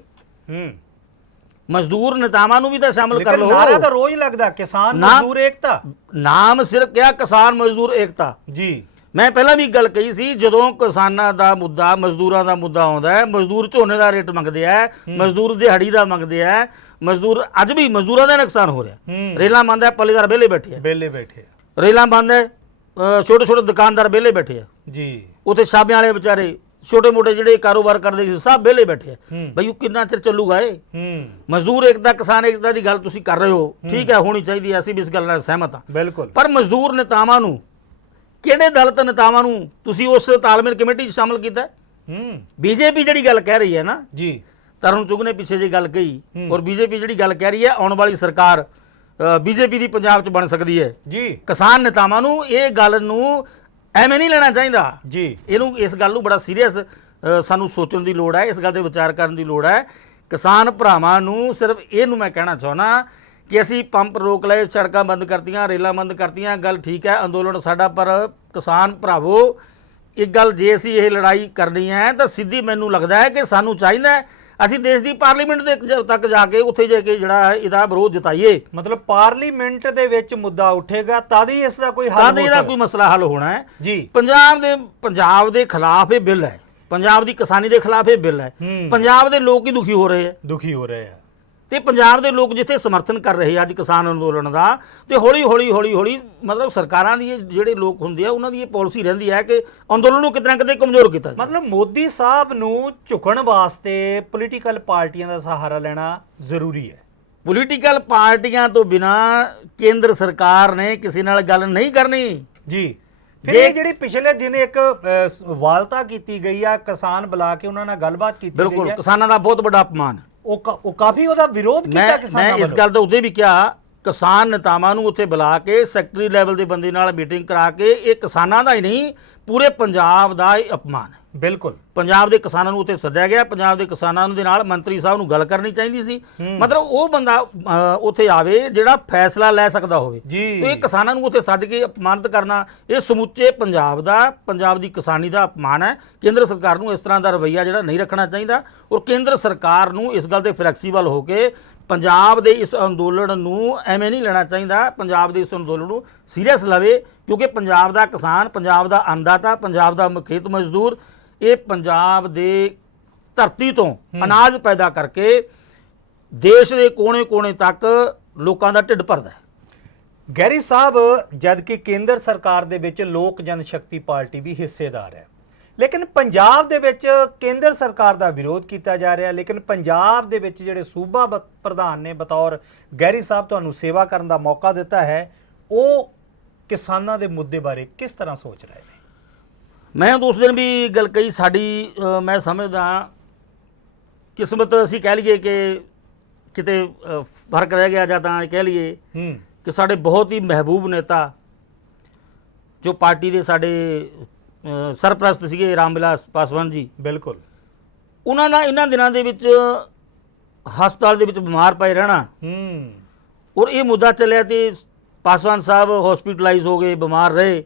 ਮਜ਼ਦੂਰ ਨੇਤਾਵਾਂ ਨੂੰ ਵੀ ਤਾਂ ਸ਼ਾਮਲ ਕਰ ਲਓ। ਨਾਰਾ ਤਾਂ ਰੋਜ਼ ਲੱਗਦਾ ਕਿਸਾਨ ਮਜ਼ਦੂਰ ਏਕਤਾ, ਨਾਮ ਸਿਰਫ ਕਿਹਾ ਕਿਸਾਨ ਮਜ਼ਦੂਰ ਏਕਤਾ ਜੀ। ਮੈਂ ਪਹਿਲਾਂ ਵੀ ਗੱਲ ਕਹੀ ਸੀ, ਜਦੋਂ ਕਿਸਾਨਾਂ ਦਾ ਮੁੱਦਾ, ਮਜ਼ਦੂਰਾਂ ਦਾ ਮੁੱਦਾ ਆਉਂਦਾ ਹੈ, ਮਜ਼ਦੂਰ ਝੋਨੇ ਦਾ ਰੇਟ ਮੰਗਦੇ ਆ, ਮਜ਼ਦੂਰ ਦਿਹਾੜੀ ਦਾ ਮੰਗਦੇ ਆ, ਮਜ਼ਦੂਰ ਅੱਜ ਵੀ ਮਜ਼ਦੂਰਾਂ ਦਾ ਨੁਕਸਾਨ ਹੋ ਰਿਹਾ। ਰੇਲਾਂ ਬੰਦ ਹੈ, ਪੱਲੇਦਾਰ ਵਿਹਲੇ ਬੈਠੇ ਆ, ਰੇਲਾਂ ਬੰਦ ਹੈ, ਛੋਟੇ ਛੋਟੇ ਦੁਕਾਨਦਾਰ ਵਿਹਲੇ ਬੈਠੇ ਆ ਜੀ, ਉੱਥੇ ਛਾਬਿਆਂ ਵਾਲੇ ਵਿਚਾਰੇ ਛੋਟੇ ਮੋਟੇ ਜਿਹੜੇ ਕਾਰੋਬਾਰ ਕਰਦੇ ਸੀ ਸਭ ਵਿਹਲੇ ਬੈਠੇ ਆ। ਬਈ ਉਹ ਕਿੰਨਾ ਚਿਰ ਚੱਲੂਗਾ ਇਹ? ਮਜ਼ਦੂਰ ਏਕਤਾ ਕਿਸਾਨ ਏਕਤਾ ਦੀ ਗੱਲ ਤੁਸੀਂ ਕਰ ਰਹੇ ਹੋ, ਠੀਕ ਹੈ, ਹੋਣੀ ਚਾਹੀਦੀ ਹੈ, ਅਸੀਂ ਵੀ ਇਸ ਗੱਲ ਨਾਲ ਸਹਿਮਤ ਹਾਂ, ਬਿਲਕੁਲ, ਪਰ ਮਜ਼ਦੂਰ ਨੇਤਾਵਾਂ ਨੂੰ, ਕਿਹੜੇ ਦਲਿਤ ਨੇਤਾਵਾਂ ਨੂੰ ਤੁਸੀਂ ਉਸ ਤਾਲਮੇਲ ਕਮੇਟੀ 'ਚ ਸ਼ਾਮਲ ਕੀਤਾ? ਬੀਜੇਪੀ ਜਿਹੜੀ ਗੱਲ ਕਹਿ ਰਹੀ ਹੈ ਨਾ ਜੀ, ਤਰੁਣ ਚੁੱਘ ਨੇ ਪਿੱਛੇ ਜੇ ਗੱਲ ਕਹੀ, ਔਰ ਬੀਜੇਪੀ ਜਿਹੜੀ ਗੱਲ ਕਹਿ ਰਹੀ ਹੈ ਆਉਣ ਵਾਲੀ ਸਰਕਾਰ ਬੀਜੇਪੀ ਦੀ ਪੰਜਾਬ 'ਚ ਬਣ ਸਕਦੀ ਹੈ ਜੀ, ਕਿਸਾਨ ਨੇਤਾਵਾਂ ਨੂੰ ਇਹ ਗੱਲ ਨੂੰ ਐਵੇਂ ਨਹੀਂ ਲੈਣਾ ਚਾਹੀਦਾ ਜੀ। ਇਹਨੂੰ, ਇਸ ਗੱਲ ਨੂੰ ਬੜਾ ਸੀਰੀਅਸ ਸਾਨੂੰ ਸੋਚਣ ਦੀ ਲੋੜ ਹੈ, ਇਸ ਗੱਲ 'ਤੇ ਵਿਚਾਰ ਕਰਨ ਦੀ ਲੋੜ ਹੈ। ਕਿਸਾਨ ਭਰਾਵਾਂ ਨੂੰ ਸਿਰਫ ਇਹਨੂੰ ਮੈਂ ਕਹਿਣਾ ਚਾਹੁੰਦਾ ਕਿ ਅਸੀਂ ਪੰਪ ਰੋਕ ਲਏ, ਸੜਕਾਂ ਬੰਦ ਕਰਤੀਆਂ, ਰੇਲਾਂ ਬੰਦ ਕਰਤੀਆਂ, ਗੱਲ ਠੀਕ ਹੈ, ਅੰਦੋਲਨ ਸਾਡਾ, ਪਰ ਕਿਸਾਨ ਭਰਾਵੋ ਇੱਕ ਗੱਲ, ਜੇ ਅਸੀਂ ਇਹ ਲੜਾਈ ਕਰਨੀ ਹੈ ਤਾਂ ਸਿੱਧੀ ਮੈਨੂੰ ਲੱਗਦਾ ਹੈ ਕਿ ਸਾਨੂੰ ਚਾਹੀਦਾ ਅਸੀਂ ਦੇਸ਼ ਦੀ ਪਾਰਲੀਮੈਂਟ ਦੇ ਤੱਕ ਜਾ ਕੇ ਉੱਥੇ ਜਾ ਕੇ ਜਿਹੜਾ ਇਹਦਾ ਵਿਰੋਧ ਜਤਾਈਏ। ਮਤਲਬ ਪਾਰਲੀਮੈਂਟ ਦੇ ਵਿੱਚ ਮੁੱਦਾ ਉੱਠੇਗਾ ਤਦ ਹੀ ਇਸ ਦਾ ਕੋਈ ਹੱਲ, ਤਦ ਇਹਦਾ ਕੋਈ ਮਸਲਾ ਹੱਲ ਹੋਣਾ ਹੈ ਜੀ। ਪੰਜਾਬ ਦੇ ਖਿਲਾਫ ਇਹ ਬਿੱਲ ਹੈ, ਪੰਜਾਬ ਦੀ ਕਿਸਾਨੀ ਦੇ ਖਿਲਾਫ ਇਹ ਬਿੱਲ ਹੈ। ਪੰਜਾਬ ਦੇ ਲੋਕ ਹੀ ਦੁਖੀ ਹੋ ਰਹੇ ਆ, ਤੇ ਪੰਜਾਬ ਦੇ ਲੋਕ ਜਿੱਥੇ ਸਮਰਥਨ ਕਰ ਰਹੇ ਅੱਜ ਕਿਸਾਨ ਅੰਦੋਲਨ ਦਾ, ਤੇ ਹੌਲੀ ਹੌਲੀ ਮਤਲਬ ਸਰਕਾਰਾਂ ਦੀ ਜਿਹੜੇ ਲੋਕ ਹੁੰਦੇ ਆ ਉਹਨਾਂ ਦੀ ਇਹ ਪਾਲਿਸੀ ਰਹਿੰਦੀ ਹੈ ਕਿ ਅੰਦੋਲਨ ਨੂੰ ਕਿਤੇ ਨਾ ਕਿਤੇ ਕਮਜ਼ੋਰ ਕੀਤਾ ਜਾਵੇ। ਮਤਲਬ ਮੋਦੀ ਸਾਹਿਬ ਨੂੰ ਝੁਕਣ ਵਾਸਤੇ ਪੋਲੀਟੀਕਲ ਪਾਰਟੀਆਂ ਦਾ ਸਹਾਰਾ ਲੈਣਾ ਜ਼ਰੂਰੀ ਹੈ। ਪੋਲੀਟੀਕਲ ਪਾਰਟੀਆਂ ਤੋਂ ਬਿਨਾ ਕੇਂਦਰ ਸਰਕਾਰ ਨੇ ਕਿਸੇ ਨਾਲ ਗੱਲ ਨਹੀਂ ਕਰਨੀ ਜੀ। ਫਿਰ ਇਹ ਜਿਹੜੀ ਪਿਛਲੇ ਦਿਨ ਇੱਕ ਵਾਲਤਾ ਕੀਤੀ ਗਈ ਆ, ਕਿਸਾਨ ਬੁਲਾ ਕੇ ਉਹਨਾਂ ਨਾਲ ਗੱਲਬਾਤ ਕੀਤੀ ਗਈ ਹੈ, ਬਿਲਕੁਲ ਕਿਸਾਨਾਂ ਦਾ ਬਹੁਤ ਵੱਡਾ ਅਪਮਾਨ, ਉਹ ਕਾਫੀ ਉਹਦਾ ਵਿਰੋਧ ਕੀਤਾ ਕਿਸਾਨਾਂ ਵੱਲੋਂ। ਮੈਂ ਇਸ ਗੱਲ ਦਾ ਉਹਦੇ ਵੀ ਕਿਹਾ ਕਿਸਾਨ ਨੇਤਾਵਾਂ ਨੂੰ ਉੱਥੇ ਬੁਲਾ ਕੇ ਸੈਕਟਰੀ ਲੈਵਲ ਦੇ ਬੰਦੇ ਨਾਲ ਮੀਟਿੰਗ ਕਰਾ ਕੇ ਇਹ ਕਿਸਾਨਾਂ ਦਾ ਹੀ ਨਹੀਂ ਪੂਰੇ ਪੰਜਾਬ ਦਾ ਇਹ ਅਪਮਾਨ ਹੈ। ਬਿਲਕੁਲ ਪੰਜਾਬ ਦੇ ਕਿਸਾਨਾਂ ਨੂੰ ਉੱਥੇ ਸੱਦਿਆ ਗਿਆ, ਪੰਜਾਬ ਦੇ ਕਿਸਾਨਾਂ ਦੇ ਨਾਲ ਮੰਤਰੀ ਸਾਹਿਬ ਨੂੰ ਗੱਲ ਕਰਨੀ ਚਾਹੀਦੀ ਸੀ। ਮਤਲਬ ਉਹ ਬੰਦਾ ਉੱਥੇ ਆਵੇ ਜਿਹੜਾ ਫੈਸਲਾ ਲੈ ਸਕਦਾ ਹੋਵੇ। ਜੀ ਇਹ ਕਿਸਾਨਾਂ ਨੂੰ ਉੱਥੇ ਸੱਦ ਕੇ ਅਪਮਾਨਿਤ ਕਰਨਾ ਇਹ ਸਮੁੱਚੇ ਪੰਜਾਬ ਦੀ ਕਿਸਾਨੀ ਦਾ ਅਪਮਾਨ ਹੈ। ਕੇਂਦਰ ਸਰਕਾਰ ਨੂੰ ਇਸ ਤਰ੍ਹਾਂ ਦਾ ਰਵੱਈਆ ਜਿਹੜਾ ਨਹੀਂ ਰੱਖਣਾ ਚਾਹੀਦਾ ਔਰ ਕੇਂਦਰ ਸਰਕਾਰ ਨੂੰ ਇਸ ਗੱਲ ਤੇ ਫਲੈਕਸੀਬਲ ਹੋ ਕੇ ਪੰਜਾਬ ਦੇ ਇਸ ਅੰਦੋਲਨ ਨੂੰ ਐਵੇਂ ਨਹੀਂ ਲੈਣਾ ਚਾਹੀਦਾ। ਪੰਜਾਬ ਦੇ ਇਸ ਅੰਦੋਲਨ ਨੂੰ ਸੀਰੀਅਸ ਲਵੇ ਕਿਉਂਕਿ ਪੰਜਾਬ ਦਾ ਕਿਸਾਨ, ਪੰਜਾਬ ਦਾ ਅੰਨਦਾਤਾ, ਪੰਜਾਬ ਦਾ ਖੇਤ ਮਜ਼ਦੂਰ ਇਹ ਪੰਜਾਬ ਦੇ ਧਰਤੀ ਤੋਂ ਅਨਾਜ ਪੈਦਾ ਕਰਕੇ ਦੇਸ਼ ਦੇ ਕੋਨੇ-ਕੋਨੇ ਤੱਕ ਲੋਕਾਂ ਦਾ ਢਿੱਡ ਭਰਦਾ ਹੈ। ਗੈਰੀ ਸਾਹਿਬ, ਜਦ ਕਿ ਕੇਂਦਰ ਸਰਕਾਰ ਦੇ ਵਿੱਚ ਲੋਕ ਜਨਸ਼ਕਤੀ ਪਾਰਟੀ ਵੀ ਹਿੱਸੇਦਾਰ ਹੈ, ਲੇਕਿਨ ਪੰਜਾਬ ਦੇ ਵਿੱਚ ਕੇਂਦਰ ਸਰਕਾਰ ਦਾ ਵਿਰੋਧ ਕੀਤਾ ਜਾ ਰਿਹਾ। ਲੇਕਿਨ ਪੰਜਾਬ ਦੇ ਵਿੱਚ ਜਿਹੜੇ ਸੂਬਾ ਪ੍ਰਧਾਨ ਨੇ ਬਤੌਰ ਗੈਰੀ ਸਾਹਿਬ ਤੁਹਾਨੂੰ ਸੇਵਾ ਕਰਨ ਦਾ ਮੌਕਾ ਦਿੱਤਾ ਹੈ, ਉਹ ਕਿਸਾਨਾਂ ਦੇ ਮੁੱਦੇ ਬਾਰੇ ਕਿਸ ਤਰ੍ਹਾਂ ਸੋਚ ਰਹੇ ਨੇ? ਮੈਂ ਉਸ ਦਿਨ ਵੀ ਗੱਲ ਕਹੀ, ਸਾਡੀ ਮੈਂ ਸਮਝਦਾ ਕਿਸਮਤ ਅਸੀਂ ਕਹਿ ਲਈਏ ਕਿ ਕਿਤੇ ਫਰਕ ਰਹਿ ਗਿਆ ਜਾਂ ਤਾਂ ਕਹਿ ਲਈਏ ਕਿ ਸਾਡੇ ਬਹੁਤ ਹੀ ਮਹਿਬੂਬ ਨੇਤਾ ਜੋ ਪਾਰਟੀ ਦੇ ਸਾਡੇ ਸਰਪ੍ਰਸਤ ਸੀਗੇ ਰਾਮ ਵਿਲਾਸ ਪਾਸਵਾਨ ਜੀ, ਬਿਲਕੁਲ ਉਹਨਾਂ ਦਾ ਇਹਨਾਂ ਦਿਨਾਂ ਦੇ ਵਿੱਚ ਹਸਪਤਾਲ ਦੇ ਵਿੱਚ ਬਿਮਾਰ ਪਏ ਰਹਿਣਾ ਔਰ ਇਹ ਮੁੱਦਾ ਚੱਲਿਆ ਤੇ ਪਾਸਵਾਨ ਸਾਹਿਬ ਹਸਪੀਟਲਾਈਜ਼ ਹੋ ਗਏ, ਬਿਮਾਰ ਰਹੇ।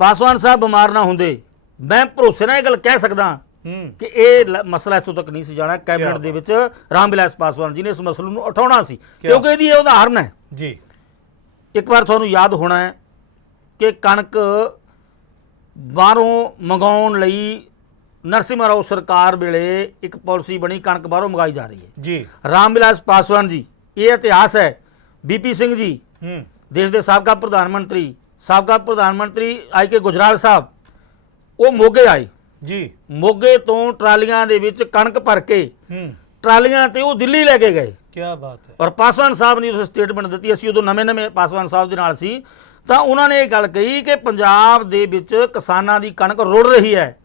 ਪਾਸਵਾਨ ਸਾਹਿਬ ਬਿਮਾਰ ਨਾ ਹੁੰਦੇ, ਮੈਂ ਭਰੋਸੇ ਨਾਲ ਇਹ ਗੱਲ ਕਹਿ ਸਕਦਾ ਕਿ ਇਹ ਮਸਲਾ ਇੱਥੋਂ ਤੱਕ ਨਹੀਂ ਸੀ ਜਾਣਾ। ਕੈਬਨਿਟ ਦੇ ਵਿੱਚ ਰਾਮ ਵਿਲਾਸ ਪਾਸਵਾਨ ਜੀ ਨੇ ਇਸ ਮਸਲੇ ਨੂੰ ਉਠਾਉਣਾ ਸੀ ਕਿਉਂਕਿ ਇਹਦੀ ਇਹ ਉਦਾਹਰਨ ਹੈ ਜੀ। ਇੱਕ ਵਾਰ ਤੁਹਾਨੂੰ ਯਾਦ ਹੋਣਾ ਹੈ ਕਿ ਕਣਕ ਬਾਹਰੋਂ ਮੰਗਾਉਣ ਲਈ ਨਰਸਿਮਹਾ ਰਾਓ ਸਰਕਾਰ ਵੇਲੇ ਇੱਕ ਪਾਲਿਸੀ ਬਣੀ, ਕਣਕ ਬਾਹਰੋਂ ਮੰਗਾਈ ਜਾ ਰਹੀ ਹੈ ਜੀ। ਰਾਮ ਵਿਲਾਸ ਪਾਸਵਾਨ ਜੀ, ਇਹ ਇਤਿਹਾਸ ਹੈ। ਬੀਪੀ ਸਿੰਘ ਜੀ ਦੇਸ਼ ਦੇ ਸਾਬਕਾ ਪ੍ਰਧਾਨ ਮੰਤਰੀ ਆਈ ਕੇ ਗੁਜਰਾਲ ਸਾਹਿਬ, ਉਹ ਮੋਗੇ ਆਏ ਜੀ। ਮੋਗੇ ਤੋਂ ਟਰਾਲੀਆਂ ਦੇ ਵਿੱਚ ਕਣਕ ਭਰ ਕੇ ਟਰਾਲੀਆਂ ਤੇ ਉਹ ਦਿੱਲੀ ਲੈ ਕੇ ਗਏ। ਕੀ ਬਾਤ ਹੈ। ਔਰ ਪਾਸਵਾਨ ਸਾਹਿਬ ਨੇ ਉਸ ਸਟੇਟਮੈਂਟ ਦਿੱਤੀ, ਅਸੀਂ ਉਦੋਂ ਨਵੇਂ ਪਾਸਵਾਨ ਸਾਹਿਬ ਦੇ ਨਾਲ ਸੀ, ਤਾਂ ਉਹਨਾਂ ਨੇ ਇਹ ਗੱਲ ਕਹੀ ਕਿ ਪੰਜਾਬ ਦੇ ਵਿੱਚ ਕਿਸਾਨਾਂ ਦੀ ਕਣਕ ਰੁੜ ਰਹੀ ਹੈ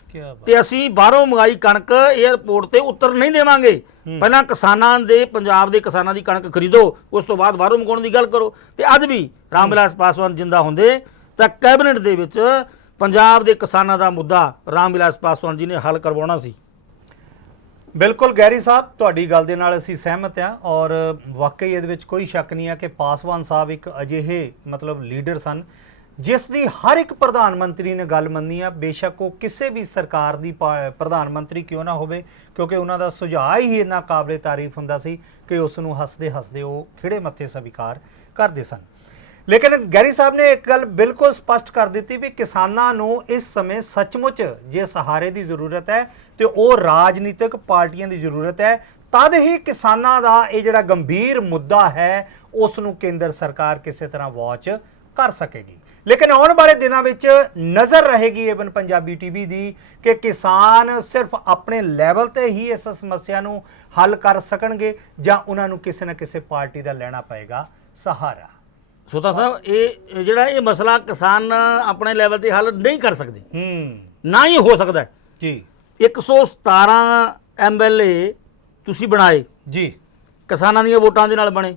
ਤੇ ਅਸੀਂ ਬਾਹਰੋਂ ਮੰਗਾਈ ਕਣਕ 에ਅਰਪੋਰਟ ਤੇ ਉਤਰ ਨਹੀਂ ਦੇਵਾਂਗੇ। ਪਹਿਲਾਂ ਪੰਜਾਬ ਦੇ ਕਿਸਾਨਾਂ ਦੀ ਕਣਕ ਖਰੀਦੋ, ਉਸ ਤੋਂ ਬਾਅਦ ਬਾਹਰੋਂ ਮੰਗਾਉਣ ਦੀ ਗੱਲ ਕਰੋ। ਤੇ ਅੱਜ ਵੀ ਰਾਮ ਵਿਲਾਸ ਪਾਸਵਾਨ ਜਿੰਦਾ ਹੁੰਦੇ ਤਾਂ ਕੈਬਨਿਟ ਦੇ ਵਿੱਚ ਪੰਜਾਬ ਦੇ ਕਿਸਾਨਾਂ ਦਾ ਮੁੱਦਾ ਰਾਮ ਵਿਲਾਸ ਪਾਸਵਾਨ ਜੀ ਨੇ ਹੱਲ ਕਰਵਾਉਣਾ ਸੀ। ਬਿਲਕੁਲ ਗੈਰੀ ਸਾਹਿਬ, ਤੁਹਾਡੀ ਗੱਲ ਦੇ ਨਾਲ ਅਸੀਂ ਸਹਿਮਤ ਹਾਂ ਔਰ ਵਾਕਈ ਇਹਦੇ ਵਿੱਚ ਕੋਈ ਸ਼ੱਕ ਨਹੀਂ ਹੈ ਕਿ ਪਾਸਵਾਨ ਸਾਹਿਬ ਇੱਕ ਅਜਿਹੇ ਮਤਲਬ ਲੀਡਰ ਸਨ ਜਿਸ ਦੀ ਹਰ ਇੱਕ ਪ੍ਰਧਾਨ ਮੰਤਰੀ ਨੇ ਗੱਲ ਮੰਨੀ ਆ, ਬੇਸ਼ੱਕ ਉਹ ਕਿਸੇ ਵੀ ਸਰਕਾਰ ਦੀ ਪ੍ਰਧਾਨ ਮੰਤਰੀ ਕਿਉਂ ਨਾ ਹੋਵੇ, ਕਿਉਂਕਿ ਉਹਨਾਂ ਦਾ ਸੁਝਾਅ ਹੀ ਇੰਨਾ ਕਾਬਲੇ ਤਾਰੀਫ ਹੁੰਦਾ ਸੀ ਕਿ ਉਸ ਨੂੰ ਹੱਸਦੇ ਉਹ ਖਿੜੇ ਮੱਥੇ ਸਵੀਕਾਰ ਕਰਦੇ ਸਨ। ਲੇਕਿਨ ਗੈਰੀ ਸਾਹਿਬ ਨੇ ਇੱਕ ਗੱਲ ਬਿਲਕੁਲ ਸਪਸ਼ਟ ਕਰ ਦਿੱਤੀ ਵੀ ਕਿਸਾਨਾਂ ਨੂੰ ਇਸ ਸਮੇਂ ਸੱਚਮੁੱਚ ਜੇ ਸਹਾਰੇ ਦੀ ਜ਼ਰੂਰਤ ਹੈ ਤੇ ਉਹ ਰਾਜਨੀਤਿਕ ਪਾਰਟੀਆਂ ਦੀ ਜ਼ਰੂਰਤ ਹੈ, ਤਦ ਹੀ ਕਿਸਾਨਾਂ ਦਾ ਇਹ ਜਿਹੜਾ ਗੰਭੀਰ ਮੁੱਦਾ ਹੈ ਉਸ ਨੂੰ ਕੇਂਦਰ ਸਰਕਾਰ ਕਿਸੇ ਤਰ੍ਹਾਂ ਵਾਚ ਕਰ ਸਕੇਗੀ। ਲੇਕਿਨ ਆਉਣ ਵਾਲੇ ਦਿਨਾਂ ਵਿੱਚ ਨਜ਼ਰ ਰਹੇਗੀ ਏਵਨ ਪੰਜਾਬੀ ਟੀਵੀ ਦੀ ਕਿ ਕਿਸਾਨ ਸਿਰਫ ਆਪਣੇ ਲੈਵਲ ਤੇ ਹੀ ਇਸ ਸਮੱਸਿਆ ਨੂੰ ਹੱਲ ਕਰ ਸਕਣਗੇ ਜਾਂ ਉਹਨਾਂ ਨੂੰ ਕਿਸੇ ਨਾ ਕਿਸੇ ਪਾਰਟੀ ਦਾ ਲੈਣਾ ਪਏਗਾ ਸਹਾਰਾ। ਸੋਤਾ ਸਾਹਿਬ, ਇਹ ਜਿਹੜਾ ਇਹ ਮਸਲਾ ਕਿਸਾਨ ਆਪਣੇ ਲੈਵਲ ਤੇ ਹੱਲ ਨਹੀਂ ਕਰ ਸਕਦੇ, ਨਾ ਹੀ ਹੋ ਸਕਦਾ ਜੀ। 117 ਐਮਐਲਏ ਤੁਸੀਂ ਬਣਾਏ ਜੀ, ਕਿਸਾਨਾਂ ਦੀਆਂ ਵੋਟਾਂ ਦੇ ਨਾਲ ਬਣੇ।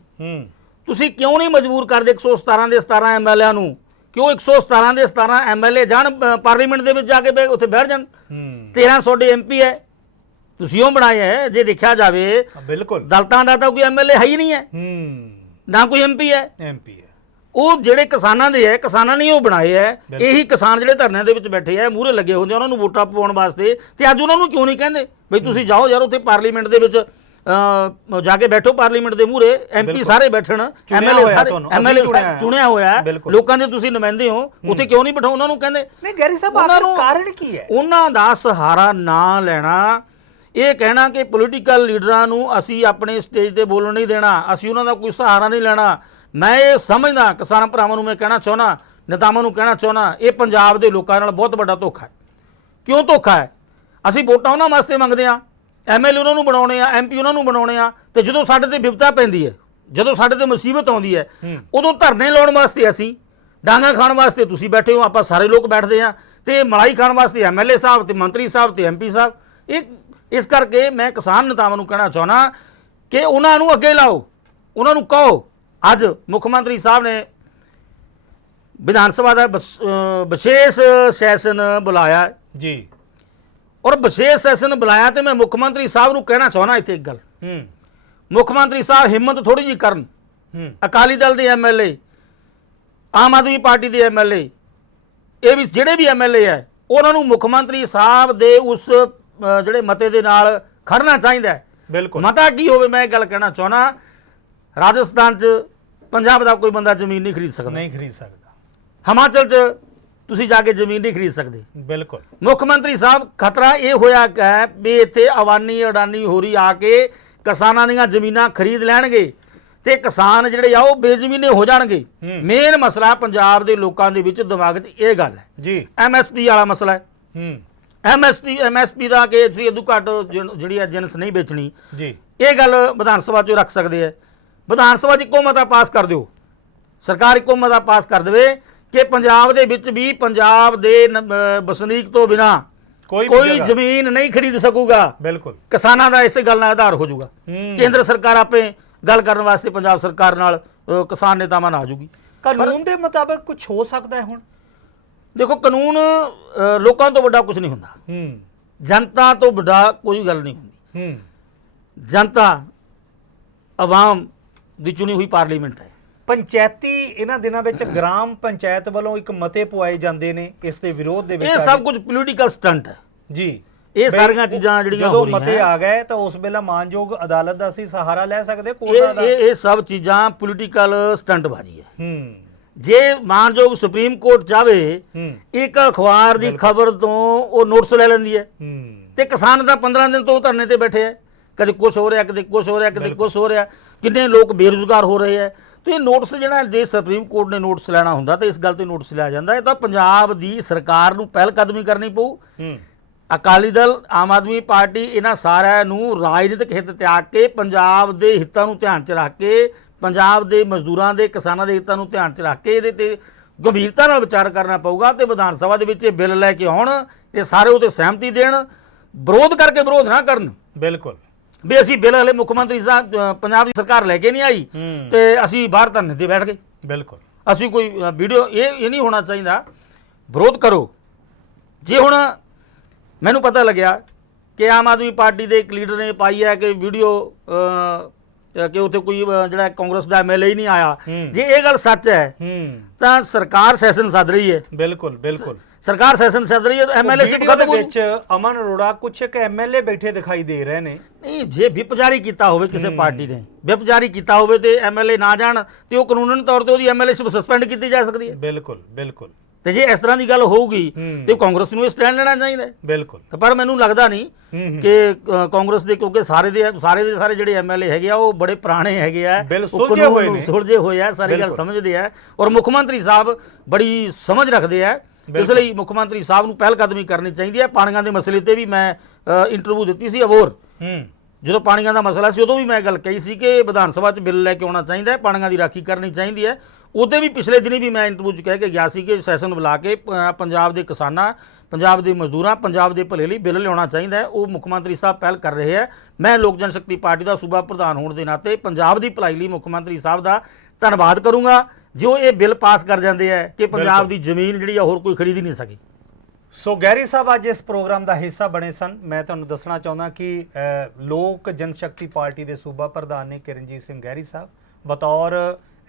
ਤੁਸੀਂ ਕਿਉਂ ਨਹੀਂ ਮਜਬੂਰ ਕਰਦੇ 117 ਦੇ 17 ਐਮਐਲਏ ਨੂੰ ਕਿ ਉਹ 117 ਦੇ 17 ਐਮਐਲਏ ਜਾਣ ਪਾਰਲੀਮੈਂਟ ਦੇ ਵਿੱਚ ਜਾ ਕੇ ਉੱਥੇ ਬੈਠ ਜਾਣ। 13 ਤੁਹਾਡੇ ਐਮਪੀ ਹੈ, ਤੁਸੀਂ ਉਹ ਬਣਾਏ ਹੈ। ਜੇ ਦੇਖਿਆ ਜਾਵੇ ਬਿਲਕੁਲ ਦਲਤਾਂ ਦਾ ਤਾਂ ਕੋਈ ਐਮਐਲਏ ਹੈ ਹੀ ਨਹੀਂ ਹੈ, ਨਾ ਕੋਈ ਐਮਪੀ ਹੈ। ਉਹ ਜਿਹੜੇ ਕਿਸਾਨਾਂ ਦੇ ਹੈ, ਕਿਸਾਨਾਂ ਨੇ ਉਹ ਬਣਾਏ ਹੈ। ਇਹੀ ਕਿਸਾਨ ਜਿਹੜੇ ਧਰਨਿਆਂ ਦੇ ਵਿੱਚ ਬੈਠੇ ਹੈ, ਮੂਹਰੇ ਲੱਗੇ ਹੁੰਦੇ, ਉਹਨਾਂ ਨੂੰ ਵੋਟਾਂ ਪਵਾਉਣ ਵਾਸਤੇ, ਤੇ ਅੱਜ ਉਹਨਾਂ ਨੂੰ ਕਿਉਂ ਨਹੀਂ ਕਹਿੰਦੇ ਬਈ ਤੁਸੀਂ ਜਾਓ ਯਾਰ ਉੱਥੇ ਪਾਰਲੀਮੈਂਟ ਦੇ ਵਿੱਚ ਜਾ ਕੇ ਬੈਠੋ, ਪਾਰਲੀਮੈਂਟ ਦੇ ਮੂਹਰੇ ਐਮਪੀ ਸਾਰੇ ਬੈਠਣ, ਐਮਐਲਏ ਚੁਣਿਆ ਹੋਇਆ, ਲੋਕਾਂ ਦੇ ਤੁਸੀਂ ਨੁਮਾਇੰਦੇ ਹੋ, ਉੱਥੇ ਕਿਉਂ ਨਹੀਂ ਬਿਠਾਓ ਉਹਨਾਂ ਨੂੰ? ਕਹਿੰਦੇ ਨਹੀਂ ਗੈਰੀ ਸਾਹਿਬ, ਆਖਰ ਕਾਰਨ ਕੀ ਹੈ? ਉਹਨਾਂ ਦਾ ਸਹਾਰਾ ਨਾ ਲੈਣਾ, ਇਹ ਕਹਿਣਾ ਕਿ ਪੋਲੀਟੀਕਲ ਲੀਡਰਾਂ ਨੂੰ ਅਸੀਂ ਆਪਣੇ ਸਟੇਜ ਤੇ ਬੋਲਣ ਨਹੀਂ ਦੇਣਾ, ਅਸੀਂ ਉਹਨਾਂ ਦਾ ਕੋਈ ਸਹਾਰਾ ਨਹੀਂ ਲੈਣਾ। ਮੈਂ ਇਹ ਸਮਝਦਾ, ਕਿਸਾਨ ਭਰਾਵਾਂ ਨੂੰ ਮੈਂ ਕਹਿਣਾ ਚਾਹੁੰਦਾ, ਨੇਤਾਵਾਂ ਨੂੰ ਕਹਿਣਾ ਚਾਹੁੰਦਾ, ਇਹ ਪੰਜਾਬ ਦੇ ਲੋਕਾਂ ਨਾਲ ਬਹੁਤ ਵੱਡਾ ਧੋਖਾ ਹੈ। ਕਿਉਂ ਧੋਖਾ ਹੈ? ਅਸੀਂ ਵੋਟਾਂ ਉਹਨਾਂ ਵਾਸਤੇ ਮੰਗਦੇ ਹਾਂ, ਐਮਐਲਏ ਉਹਨਾਂ ਨੂੰ ਬਣਾਉਣੇ ਆ, ਐਮਪੀ ਉਹਨਾਂ ਨੂੰ ਬਣਾਉਣੇ ਆ, ਤੇ ਜਦੋਂ ਸਾਡੇ ਤੇ ਵਿਪਤਾ ਪੈਂਦੀ ਹੈ, ਜਦੋਂ ਸਾਡੇ ਤੇ ਮੁਸੀਬਤ ਆਉਂਦੀ ਹੈ, ਉਦੋਂ ਧਰਨੇ ਲਾਉਣ ਵਾਸਤੇ ਅਸੀਂ, ਡਾਂਗਾ ਖਾਣ ਵਾਸਤੇ ਤੁਸੀਂ ਬੈਠੇ ਹੋ, ਆਪਾਂ ਸਾਰੇ ਲੋਕ ਬੈਠਦੇ ਹਾਂ, ਤੇ ਮਲਾਈ ਖਾਣ ਵਾਸਤੇ ਐਮਐਲਏ ਸਾਹਿਬ ਤੇ ਮੰਤਰੀ ਸਾਹਿਬ ਤੇ ਐਮਪੀ ਸਾਹਿਬ। ਇਸ ਕਰਕੇ ਮੈਂ ਕਿਸਾਨ ਨੇਤਾਵਾਂ ਨੂੰ ਕਹਿਣਾ ਚਾਹੁੰਦਾ ਕਿ ਉਹਨਾਂ ਨੂੰ ਅੱਗੇ ਲਾਓ, ਉਹਨਾਂ ਨੂੰ ਕਹੋ ਅੱਜ ਮੁੱਖ ਮੰਤਰੀ ਸਾਹਿਬ ਨੇ ਵਿਧਾਨ ਸਭਾ ਦਾ ਵਿਸ਼ੇਸ਼ ਸੈਸ਼ਨ ਬੁਲਾਇਆ ਹੈ। ਜੀ। ਔਰ ਵਿਸ਼ੇਸ਼ ਸੈਸ਼ਨ ਬੁਲਾਇਆ ਤੇ ਮੈਂ ਮੁੱਖ ਮੰਤਰੀ ਸਾਹਿਬ ਨੂੰ ਕਹਿਣਾ ਚਾਹੁੰਦਾ ਇੱਥੇ ਇੱਕ ਗੱਲ, ਮੁੱਖ ਮੰਤਰੀ ਸਾਹਿਬ ਹਿੰਮਤ ਥੋੜੀ ਜਿਹੀ ਕਰਨ, ਅਕਾਲੀ ਦਲ ਦੇ ਐਮਐਲਏ, ਆਮ ਆਦਮੀ ਪਾਰਟੀ ਦੇ ਐਮਐਲਏ, ਇਹ ਵੀ ਜਿਹੜੇ ਵੀ ਐਮਐਲਏ ਹੈ ਉਹਨਾਂ ਨੂੰ ਮੁੱਖ ਮੰਤਰੀ ਸਾਹਿਬ ਦੇ ਉਸ ਜਿਹੜੇ ਮਤੇ ਦੇ ਨਾਲ ਖੜਨਾ ਚਾਹੀਦਾ ਹੈ। ਬਿਲਕੁਲ। ਮਤਾ ਕੀ ਹੋਵੇ, ਮੈਂ ਇਹ ਗੱਲ ਕਹਿਣਾ ਚਾਹੁੰਦਾ, ਰਾਜਸਥਾਨ 'ਚ ਪੰਜਾਬ ਦਾ ਕੋਈ ਬੰਦਾ ਜ਼ਮੀਨ ਨਹੀਂ ਖਰੀਦ ਸਕਦਾ, ਨਹੀਂ ਖਰੀਦ ਸਕਦਾ। ਹਿਮਾਚਲ 'ਚ ਤੁਸੀਂ ਜਾ ਕੇ ਜ਼ਮੀਨ ਨਹੀਂ ਖਰੀਦ ਸਕਦੇ। ਬਿਲਕੁਲ। ਮੁੱਖ ਮੰਤਰੀ ਸਾਹਿਬ ਖਤਰਾ ਇਹ ਹੋਇਆ ਕਿ ਵੀ ਇੱਥੇ ਅਵਾਨੀ ਅਡਾਨੀ ਹੋਰੀ ਆ ਕੇ ਕਿਸਾਨਾਂ ਦੀਆਂ ਜ਼ਮੀਨਾਂ ਖਰੀਦ ਲੈਣਗੇ ਤੇ ਕਿਸਾਨ ਜਿਹੜੇ ਆ ਉਹ ਬੇਜ਼ਮੀਨੇ ਹੋ ਜਾਣਗੇ। ਮੇਨ ਮਸਲਾ ਪੰਜਾਬ ਦੇ ਲੋਕਾਂ ਦੇ ਵਿੱਚ ਦਿਮਾਗ 'ਚ ਇਹ ਗੱਲ ਹੈ ਜੀ, ਐਮਐਸਪੀ ਵਾਲਾ ਮਸਲਾ ਹੈ। ਐਮਐਸਪੀ ਦਾ ਕਿ ਅਸੀਂ ਇਦੋਂ ਘੱਟ ਜਿਹੜੀ ਹੈ ਜਿਨਸ ਨਹੀਂ ਵੇਚਣੀ ਜੀ, ਇਹ ਗੱਲ ਵਿਧਾਨ ਸਭਾ 'ਚ ਰੱਖ ਸਕਦੇ ਆ। ਵਿਧਾਨ ਸਭਾ 'ਚ ਇੱਕੋ ਮਤਾ ਪਾਸ ਕਰ ਦਿਓ, ਸਰਕਾਰ ਇੱਕੋ ਮਤਾ ਪਾਸ ਕਰ ਦੇਵੇ ਕਿ ਪੰਜਾਬ ਦੇ ਵਿੱਚ ਵੀ ਪੰਜਾਬ ਦੇ ਵਸਨੀਕ ਤੋਂ ਬਿਨਾ ਕੋਈ ਜ਼ਮੀਨ ਨਹੀਂ ਖਰੀਦ ਸਕੂਗਾ। ਬਿਲਕੁਲ। ਕਿਸਾਨਾਂ ਦਾ ਇਸੇ ਗੱਲ ਨਾਲ ਆਧਾਰ ਹੋ ਜਾਊਗਾ। ਕੇਂਦਰ ਸਰਕਾਰ ਆਪੇ ਗੱਲ ਕਰਨ ਵਾਸਤੇ ਪੰਜਾਬ ਸਰਕਾਰ ਨਾਲ ਕਿਸਾਨ ਨੇਤਾਵਾਂ ਨਾਲ ਆ ਜੂਗੀ। ਕਾਨੂੰਨ ਦੇ ਮੁਤਾਬਕ ਕੁਝ ਹੋ ਸਕਦਾ ਹੈ ਹੁਣ? ਦੇਖੋ, ਕਾਨੂੰਨ ਲੋਕਾਂ ਤੋਂ ਵੱਡਾ ਕੁਝ ਨਹੀਂ ਹੁੰਦਾ, ਜਨਤਾ ਤੋਂ ਵੱਡਾ ਕੋਈ ਗੱਲ ਨਹੀਂ ਹੁੰਦੀ। ਜਨਤਾ ਆਵਾਮ ਦੀ ਚੁਣੀ ਹੋਈ ਪਾਰਲੀਮੈਂਟ ਹੈ। ਪੰਚਾਇਤੀ ਇਹਨਾਂ ਦਿਨਾਂ ਵਿੱਚ ਗ੍ਰਾਮ ਪੰਚਾਇਤ ਵੱਲੋਂ ਇੱਕ ਮਤੇ ਪਵਾਏ ਜਾਂਦੇ ਨੇ ਇਸ ਦੇ ਵਿਰੋਧ ਦੇ ਵਿੱਚ। ਇਹ ਸਭ ਕੁਝ ਪੋਲੀਟੀਕਲ ਸਟੰਟ ਹੈ ਜੀ। ਇਹ ਸਾਰੀਆਂ ਚੀਜ਼ਾਂ ਜਿਹੜੀਆਂ ਜਦੋਂ ਮਤੇ ਆ ਗਏ ਤਾਂ ਉਸ ਵੇਲੇ ਮਾਨਯੋਗ ਅਦਾਲਤ ਦਾ ਅਸੀਂ ਸਹਾਰਾ ਲੈ ਸਕਦੇ ਕੋਰਟ ਦਾ। ਇਹ ਸਭ ਚੀਜ਼ਾਂ ਪੋਲੀਟੀਕਲ ਸਟੰਟਬਾਜ਼ੀ ਹੈ। ਜੇ ਮਾਨਯੋਗ ਸੁਪਰੀਮ ਕੋਰਟ ਚਾਵੇ ਇੱਕ ਅਖਬਾਰ ਦੀ ਖਬਰ ਤੋਂ ਉਹ ਨੋਟਿਸ ਲੈ ਲੈਂਦੀ ਹੈ ਤੇ ਕਿਸਾਨ ਤਾਂ 15 ਦਿਨ ਤੋਂ ਧਰਨੇ ਤੇ ਬੈਠੇ ਹੈ, ਕਦੇ ਕੁਛ ਹੋ ਰਿਹਾ, ਕਦੇ ਕੁਛ ਹੋ ਰਿਹਾ, ਕਦੇ ਕੁਛ ਹੋ ਰਿਹਾ, ਕਿੰਨੇ ਲੋਕ ਬੇਰੁਜ਼ਗਾਰ ਹੋ ਰਹੇ ਹੈ। ਤੇ ਇਹ ਨੋਟਿਸ ਜਿਹੜਾ, ਜੇ ਸੁਪਰੀਮ ਕੋਰਟ ਨੇ ਨੋਟਿਸ ਲੈਣਾ ਹੁੰਦਾ ਤਾਂ ਇਸ ਗੱਲ ਤੇ ਨੋਟਿਸ ਲਿਆ ਜਾਂਦਾ। ਇਹ ਤਾਂ ਪੰਜਾਬ ਦੀ ਸਰਕਾਰ ਨੂੰ ਪਹਿਲ ਕਦਮੀ ਕਰਨੀ ਪਊ। ਅਕਾਲੀ ਦਲ, ਆਮ ਆਦਮੀ ਪਾਰਟੀ, ਇਹਨਾਂ ਸਾਰਿਆਂ ਨੂੰ ਰਾਜਨੀਤਿਕ ਹਿੱਤ ਤਿਆਗ ਕੇ ਪੰਜਾਬ ਦੇ ਹਿੱਤਾਂ ਨੂੰ ਧਿਆਨ 'ਚ ਰੱਖ ਕੇ, ਪੰਜਾਬ ਦੇ ਮਜ਼ਦੂਰਾਂ ਦੇ, ਕਿਸਾਨਾਂ ਦੇ ਹਿੱਤਾਂ ਨੂੰ ਧਿਆਨ 'ਚ ਰੱਖ ਕੇ ਇਹਦੇ ਤੇ ਗੰਭੀਰਤਾ ਨਾਲ ਵਿਚਾਰ ਕਰਨਾ ਪਊਗਾ ਤੇ ਵਿਧਾਨ ਸਭਾ ਦੇ ਵਿੱਚ ਇਹ ਬਿੱਲ ਲੈ ਕੇ ਆਉਣ, ਇਹ ਸਾਰੇ ਉਹਤੇ ਸਹਿਮਤੀ ਦੇਣ, ਵਿਰੋਧ ਕਰਕੇ ਵਿਰੋਧ ਨਾ ਕਰਨ। ਬਿਲਕੁਲ। ਵੀ ਅਸੀਂ ਬਿੱਲ ਹਲੇ ਮੁੱਖ ਮੰਤਰੀ ਸਾਹਿਬ ਪੰਜਾਬ ਦੀ ਸਰਕਾਰ ਲੈ ਕੇ ਨਹੀਂ ਆਈ ਤੇ ਅਸੀਂ ਬਾਹਰ ਧਰਨੇ ਤੇ ਬੈਠ ਗਏ। ਬਿਲਕੁਲ। ਅਸੀਂ ਕੋਈ ਵੀਡੀਓ ਇਹ ਨਹੀਂ ਹੋਣਾ ਚਾਹੀਦਾ। ਵਿਰੋਧ ਕਰੋ। ਜੇ ਹੁਣ ਮੈਨੂੰ ਪਤਾ ਲੱਗਿਆ ਕਿ ਆਮ ਆਦਮੀ ਪਾਰਟੀ ਦੇ ਇੱਕ ਲੀਡਰ ਨੇ ਪਾਈ ਹੈ ਕਿ ਵੀਡੀਓ ਕਿ ਉੱਥੇ ਕੋਈ ਜਿਹੜਾ ਕਾਂਗਰਸ ਦਾ ਐਮਐਲਏ ਹੀ ਨਹੀਂ ਆਇਆ, ਜੇ ਇਹ ਗੱਲ ਸੱਚ ਹੈ ਤਾਂ ਸਰਕਾਰ ਸੈਸ਼ਨ ਸੱਦ ਰਹੀ ਹੈ। ਬਿਲਕੁਲ ਬਿਲकुल। ਸਰਕਾਰ ਸੈਸ਼ਨ ਸੱਦ ਰਹੀ ਹੈ, ਐਮਐਲਏਸ਼ਿਪ ਖਤਮ ਹੋ ਵਿੱਚ ਅਮਨ ਅਰੋੜਾ ਕੁਝ ਇੱਕ ਐਮਐਲਏ ਬੈਠੇ ਦਿਖਾਈ ਦੇ ਰਹੇ ਨੇ। ਨਹੀਂ, ਜੇ ਵਿਪ ਜਾਰੀ ਕੀਤਾ ਹੋਵੇ ਕਿਸੇ ਪਾਰਟੀ ਨੇ, ਵਿਪ ਜਾਰੀ ਕੀਤਾ ਹੋਵੇ ਤੇ ਐਮਐਲਏ ਨਾ ਜਾਣ ਤੇ ਉਹ ਕਾਨੂੰਨ ਤੌਰ ਤੇ ਉਹਦੀ ਐਮਐਲਏਸ਼ਿਪ ਸਸਪੈਂਡ ਕੀਤੀ ਜਾ ਸਕਦੀ ਹੈ। ਬਿਲਕੁਲ ਬਿਲकुल। ਤੇ ਜੇ ਇਸ ਤਰ੍ਹਾਂ ਦੀ ਗੱਲ ਹੋਊਗੀ ਤੇ ਕਾਂਗਰਸ ਨੂੰ ਇਹ ਸਟੈਂਡ ਲੈਣਾ ਚਾਹੀਦਾ ਹੈ। ਬਿਲਕੁਲ। ਪਰ ਮੈਨੂੰ ਲੱਗਦਾ ਨਹੀਂ ਕਿ ਕਾਂਗਰਸ ਦੇ, ਕਿਉਂਕਿ ਸਾਰੇ ਦੇ ਸਾਰੇ ਜਿਹੜੇ ਐਮਐਲਏ ਹੈਗੇ ਆ ਉਹ ਬੜੇ ਪੁਰਾਣੇ ਹੈਗੇ ਆ, ਸੁਲਝੇ ਹੋਏ ਆ, ਸਾਰੀ ਗੱਲ ਸਮਝਦੇ ਆ ਔਰ ਮੁੱਖ ਮੰਤਰੀ ਸਾਹਿਬ ਬੜੀ ਸਮਝ ਰੱਖਦੇ ਆ। ਇਸ ਲਈ ਮੁੱਖ ਮੰਤਰੀ ਸਾਹਿਬ ਨੂੰ ਪਹਿਲ ਕਦਮੀ ਕਰਨੀ ਚਾਹੀਦੀ ਹੈ। ਪਾਣੀਆਂ ਦੇ ਮਸਲੇ ਤੇ ਵੀ ਮੈਂ ਇੰਟਰਵਿਊ ਦਿੱਤੀ ਸੀ ਅਬੋਰ, ਜਦੋਂ ਪਾਣੀਆਂ ਦਾ ਮਸਲਾ ਸੀ ਉਦੋਂ ਵੀ ਮੈਂ ਗੱਲ ਕਹੀ ਸੀ ਕਿ ਵਿਧਾਨ ਸਭਾ 'ਚ ਬਿੱਲ ਲੈ ਕੇ ਆਉਣਾ ਚਾਹੀਦਾ ਹੈ, ਪਾਣੀਆਂ ਦੀ ਰਾਖੀ ਕਰਨੀ ਚਾਹੀਦੀ ਹੈ। ਉਹਦੇ ਵੀ ਪਿਛਲੇ ਦਿਨੀ ਵੀ ਮੈਂ ਇੰਟਰਵਿਊ 'ਚ ਕਹਿ ਕੇ ਗਿਆ ਸੀ ਕਿ ਸੈਸ਼ਨ ਬੁਲਾ ਕੇ ਪੰਜਾਬ ਦੇ ਕਿਸਾਨਾਂ, ਪੰਜਾਬ ਦੇ ਮਜ਼ਦੂਰਾਂ, ਪੰਜਾਬ ਦੇ ਭਲੇ ਲਈ ਬਿੱਲ ਲਿਆਉਣਾ ਚਾਹੀਦਾ ਹੈ। ਉਹ ਮੁੱਖ ਮੰਤਰੀ ਸਾਹਿਬ ਪਹਿਲ ਕਰ ਰਹੇ ਹੈ। ਮੈਂ ਲੋਕ ਜਨਸ਼ਕਤੀ ਪਾਰਟੀ ਦਾ ਸੂਬਾ ਪ੍ਰਧਾਨ ਹੋਣ ਦੇ ਨਾਤੇ ਪੰਜਾਬ ਦੀ ਭਲਾਈ ਲਈ ਮੁੱਖ ਮੰਤਰੀ ਸਾਹਿਬ ਦਾ ਧੰਨਵਾਦ ਕਰੂੰਗਾ ਜੋ ਇਹ ਬਿੱਲ ਪਾਸ ਕਰ ਜਾਂਦੇ ਹੈ ਕਿ ਪੰਜਾਬ ਦੀ ਜ਼ਮੀਨ ਜਿਹੜੀ ਆ ਹੋਰ ਕੋਈ ਖਰੀਦ ਹੀ ਨਹੀਂ ਸਕੇ। ਸੋ ਗੈਰੀ ਸਾਹਿਬ ਅੱਜ ਇਸ ਪ੍ਰੋਗਰਾਮ ਦਾ ਹਿੱਸਾ ਬਣੇ ਸਨ। ਮੈਂ ਤੁਹਾਨੂੰ ਦੱਸਣਾ ਚਾਹੁੰਦਾ ਕਿ ਲੋਕ ਜਨਸ਼ਕਤੀ ਪਾਰਟੀ ਦੇ ਸੂਬਾ ਪ੍ਰਧਾਨ ਨੇ ਕਿਰਨਜੀਤ ਸਿੰਘ ਗੈਰੀ ਸਾਹਿਬ ਬਤੌਰ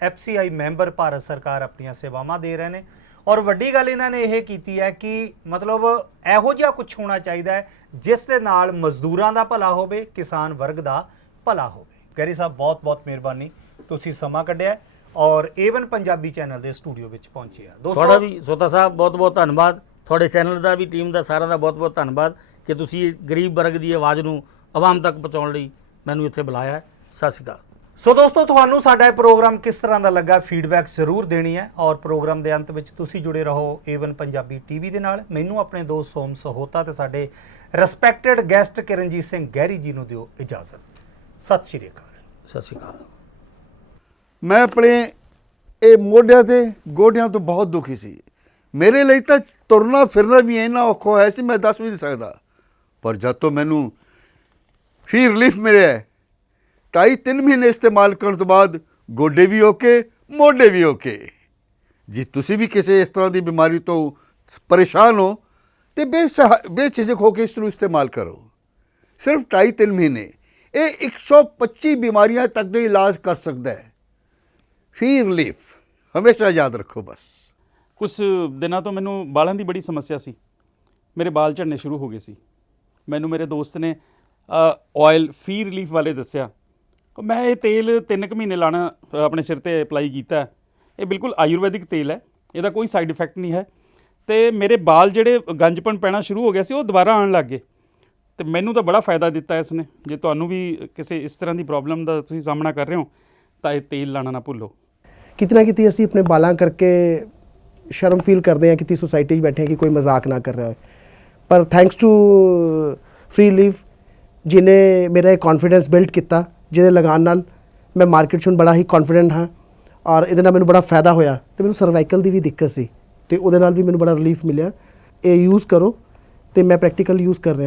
FCI ਮੈਂਬਰ ਭਾਰਤ ਸਰਕਾਰ ਆਪਣੀਆਂ ਸੇਵਾਵਾਂ ਦੇ ਰਹੇ ਨੇ ਔਰ ਵੱਡੀ ਗੱਲ ਇਹਨਾਂ ਨੇ ਇਹ ਕੀਤੀ ਹੈ ਕਿ ਮਤਲਬ ਇਹੋ ਜਿਹਾ ਕੁਝ ਹੋਣਾ ਚਾਹੀਦਾ ਹੈ ਜਿਸ ਦੇ ਨਾਲ ਮਜ਼ਦੂਰਾਂ ਦਾ ਭਲਾ ਹੋਵੇ, ਕਿਸਾਨ ਵਰਗ ਦਾ ਭਲਾ ਹੋਵੇ। ਗੈਰੀ ਸਾਹਿਬ ਬਹੁਤ ਬਹੁਤ ਮਿਹਰਬਾਨੀ, ਤੁਸੀਂ ਸਮਾਂ ਕੱਢਿਆ ਔਰ A1 ਪੰਜਾਬੀ ਚੈਨਲ ਦੇ ਸਟੂਡੀਓ ਵਿੱਚ ਪਹੁੰਚੇ ਆ। ਤੁਹਾਡਾ ਵੀ ਸੋਤਾ ਸਾਹਿਬ ਬਹੁਤ ਬਹੁਤ ਧੰਨਵਾਦ, ਤੁਹਾਡੇ ਚੈਨਲ ਦਾ ਵੀ, ਟੀਮ ਦਾ ਸਾਰਿਆਂ ਦਾ ਬਹੁਤ ਬਹੁਤ ਧੰਨਵਾਦ ਕਿ ਤੁਸੀਂ ਗਰੀਬ ਵਰਗ ਦੀ ਆਵਾਜ਼ ਨੂੰ ਆਵਾਮ ਤੱਕ ਪਹੁੰਚਾਉਣ ਲਈ ਮੈਨੂੰ ਇੱਥੇ ਬੁਲਾਇਆ। ਸਤਿ ਸ਼੍ਰੀ ਅਕਾਲ। ਸੋ ਦੋਸਤੋ, ਤੁਹਾਨੂੰ ਸਾਡਾ ਇਹ ਪ੍ਰੋਗਰਾਮ ਕਿਸ ਤਰ੍ਹਾਂ ਦਾ ਲੱਗਾ ਫੀਡਬੈਕ ਜ਼ਰੂਰ ਦੇਣੀ ਹੈ ਔਰ ਪ੍ਰੋਗਰਾਮ ਦੇ ਅੰਤ ਵਿੱਚ ਤੁਸੀਂ ਜੁੜੇ ਰਹੋ A1 ਪੰਜਾਬੀ TV ਦੇ ਨਾਲ। ਮੈਨੂੰ ਆਪਣੇ ਦੋਸਤ ਸੋਮ ਸਹੋਤਾ ਤੇ ਸਾਡੇ respected guest Kiranjit Singh Gary ji ਨੂੰ ਦਿਓ ਇਜਾਜ਼ਤ। ਸਤਿ ਸ਼੍ਰੀ ਅਕਾਲ। ਸਤਿ ਸ਼੍ਰੀ ਅਕਾਲ। ਮੈਂ ਆਪਣੇ ਇਹ ਮੋਢਿਆਂ ਤੇ ਗੋਡਿਆਂ ਤੋਂ ਬਹੁਤ ਦੁਖੀ ਸੀ। ਮੇਰੇ ਲਈ ਤਾਂ ਤੁਰਨਾ ਫਿਰਨਾ ਵੀ ਇੰਨਾ ਔਖਾ ਹੋਇਆ ਸੀ, ਮੈਂ ਦੱਸ ਵੀ ਨਹੀਂ ਸਕਦਾ। ਪਰ ਜਦ ਤੋਂ ਮੈਨੂੰ ਫੀ ਰਿਲੀਫ ਮਿਲਿਆ 2.5-3 ਮਹੀਨੇ ਇਸਤੇਮਾਲ ਕਰਨ ਤੋਂ ਬਾਅਦ ਗੋਡੇ ਵੀ ਓਕੇ, ਮੋਢੇ ਵੀ ਓਕੇ। ਜੇ ਤੁਸੀਂ ਵੀ ਕਿਸੇ ਇਸ ਤਰ੍ਹਾਂ ਦੀ ਬਿਮਾਰੀ ਤੋਂ ਪਰੇਸ਼ਾਨ ਹੋ ਤੇ ਬੇਝਿਜਕ ਹੋ ਕੇ ਇਸ ਨੂੰ ਇਸਤੇਮਾਲ ਕਰੋ। ਸਿਰਫ 2.5-3 ਮਹੀਨੇ ਇਹ 125 ਬਿਮਾਰੀਆਂ ਤੱਕ ਦਾ ਇਲਾਜ ਕਰ ਸਕਦਾ ਹੈ। ਫੀ ਰਿਲੀਫ ਹਮੇਸ਼ਾ ਯਾਦ ਰੱਖੋ। ਬਸ ਕੁਝ ਦਿਨਾਂ ਤੋਂ ਮੈਨੂੰ ਵਾਲਾਂ ਦੀ ਬੜੀ ਸਮੱਸਿਆ ਸੀ। ਮੇਰੇ ਵਾਲ ਝੜਨੇ ਸ਼ੁਰੂ ਹੋ ਗਏ ਸੀ। ਮੈਨੂੰ ਮੇਰੇ ਦੋਸਤ ਨੇ ਆਇਲ ਫੀ ਰਿਲੀਫ ਵਾਲੇ ਦੱਸਿਆ। ਮੈਂ ਇਹ ਤੇਲ 3 ਕੁ ਮਹੀਨੇ ਲਾਣਾ ਆਪਣੇ ਸਿਰ ਤੇ ਅਪਲਾਈ ਕੀਤਾ। ਇਹ ਬਿਲਕੁਲ ਆਯੁਰਵੈਦਿਕ ਤੇਲ ਹੈ, ਇਹਦਾ ਕੋਈ ਸਾਈਡ ਇਫੈਕਟ ਨਹੀਂ ਹੈ। ਤੇ ਮੇਰੇ ਵਾਲ ਜਿਹੜੇ ਗੰਜਪਣ ਪੈਣਾ ਸ਼ੁਰੂ ਹੋ ਗਿਆ ਸੀ ਉਹ ਦੁਬਾਰਾ ਆਉਣ ਲੱਗ ਗਏ। ਤੇ ਮੈਨੂੰ ਤਾਂ ਬੜਾ ਫਾਇਦਾ ਦਿੱਤਾ ਇਸ ਨੇ। ਜੇ ਤੁਹਾਨੂੰ ਵੀ ਕਿਸੇ ਇਸ ਤਰ੍ਹਾਂ ਦੀ ਪ੍ਰੋਬਲਮ ਦਾ ਤੁਸੀਂ ਸਾਹਮਣਾ ਕਰ ਰਹੇ ਹੋ ਤਾਂ ਇਹ ਤੇਲ ਲਾਣਾ ਨਾ ਭੁੱਲੋ। ਕਿਤਨਾ ਕਿਤੇ ਅਸੀਂ ਆਪਣੇ ਬਾਲਾਂ ਕਰਕੇ ਸ਼ਰਮ ਫੀਲ ਕਰਦੇ ਹਾਂ, ਕਿਤੇ ਸੋਸਾਇਟੀ 'ਚ ਬੈਠੇ ਹਾਂ ਕਿ ਕੋਈ ਮਜ਼ਾਕ ਨਾ ਕਰ ਰਿਹਾ ਹੋਏ, ਪਰ ਥੈਂਕਸ ਟੂ ਫ੍ਰੀ ਰਿਲੀਫ ਜਿਹਨੇ ਮੇਰਾ ਇਹ ਕੌਨਫੀਡੈਂਸ ਬਿਲਡ ਕੀਤਾ, ਜਿਹਦੇ ਲਗਾਉਣ ਨਾਲ ਮੈਂ ਮਾਰਕੀਟ 'ਚ ਹੁਣ ਬੜਾ ਹੀ ਕੌਨਫੀਡੈਂਟ ਹਾਂ ਔਰ ਇਹਦੇ ਨਾਲ ਮੈਨੂੰ ਬੜਾ ਫਾਇਦਾ ਹੋਇਆ। ਤੇ ਮੈਨੂੰ ਸਰਵਾਈਕਲ ਦੀ ਵੀ ਦਿੱਕਤ ਸੀ ਤੇ ਉਹਦੇ ਨਾਲ ਵੀ ਮੈਨੂੰ ਬੜਾ ਰਿਲੀਫ ਮਿਲਿਆ। ਇਹ ਯੂਜ਼ ਕਰੋ ਤੇ ਮੈਂ ਪ੍ਰੈਕਟੀਕਲ ਯੂਜ਼ ਕਰ ਰਿਹਾ।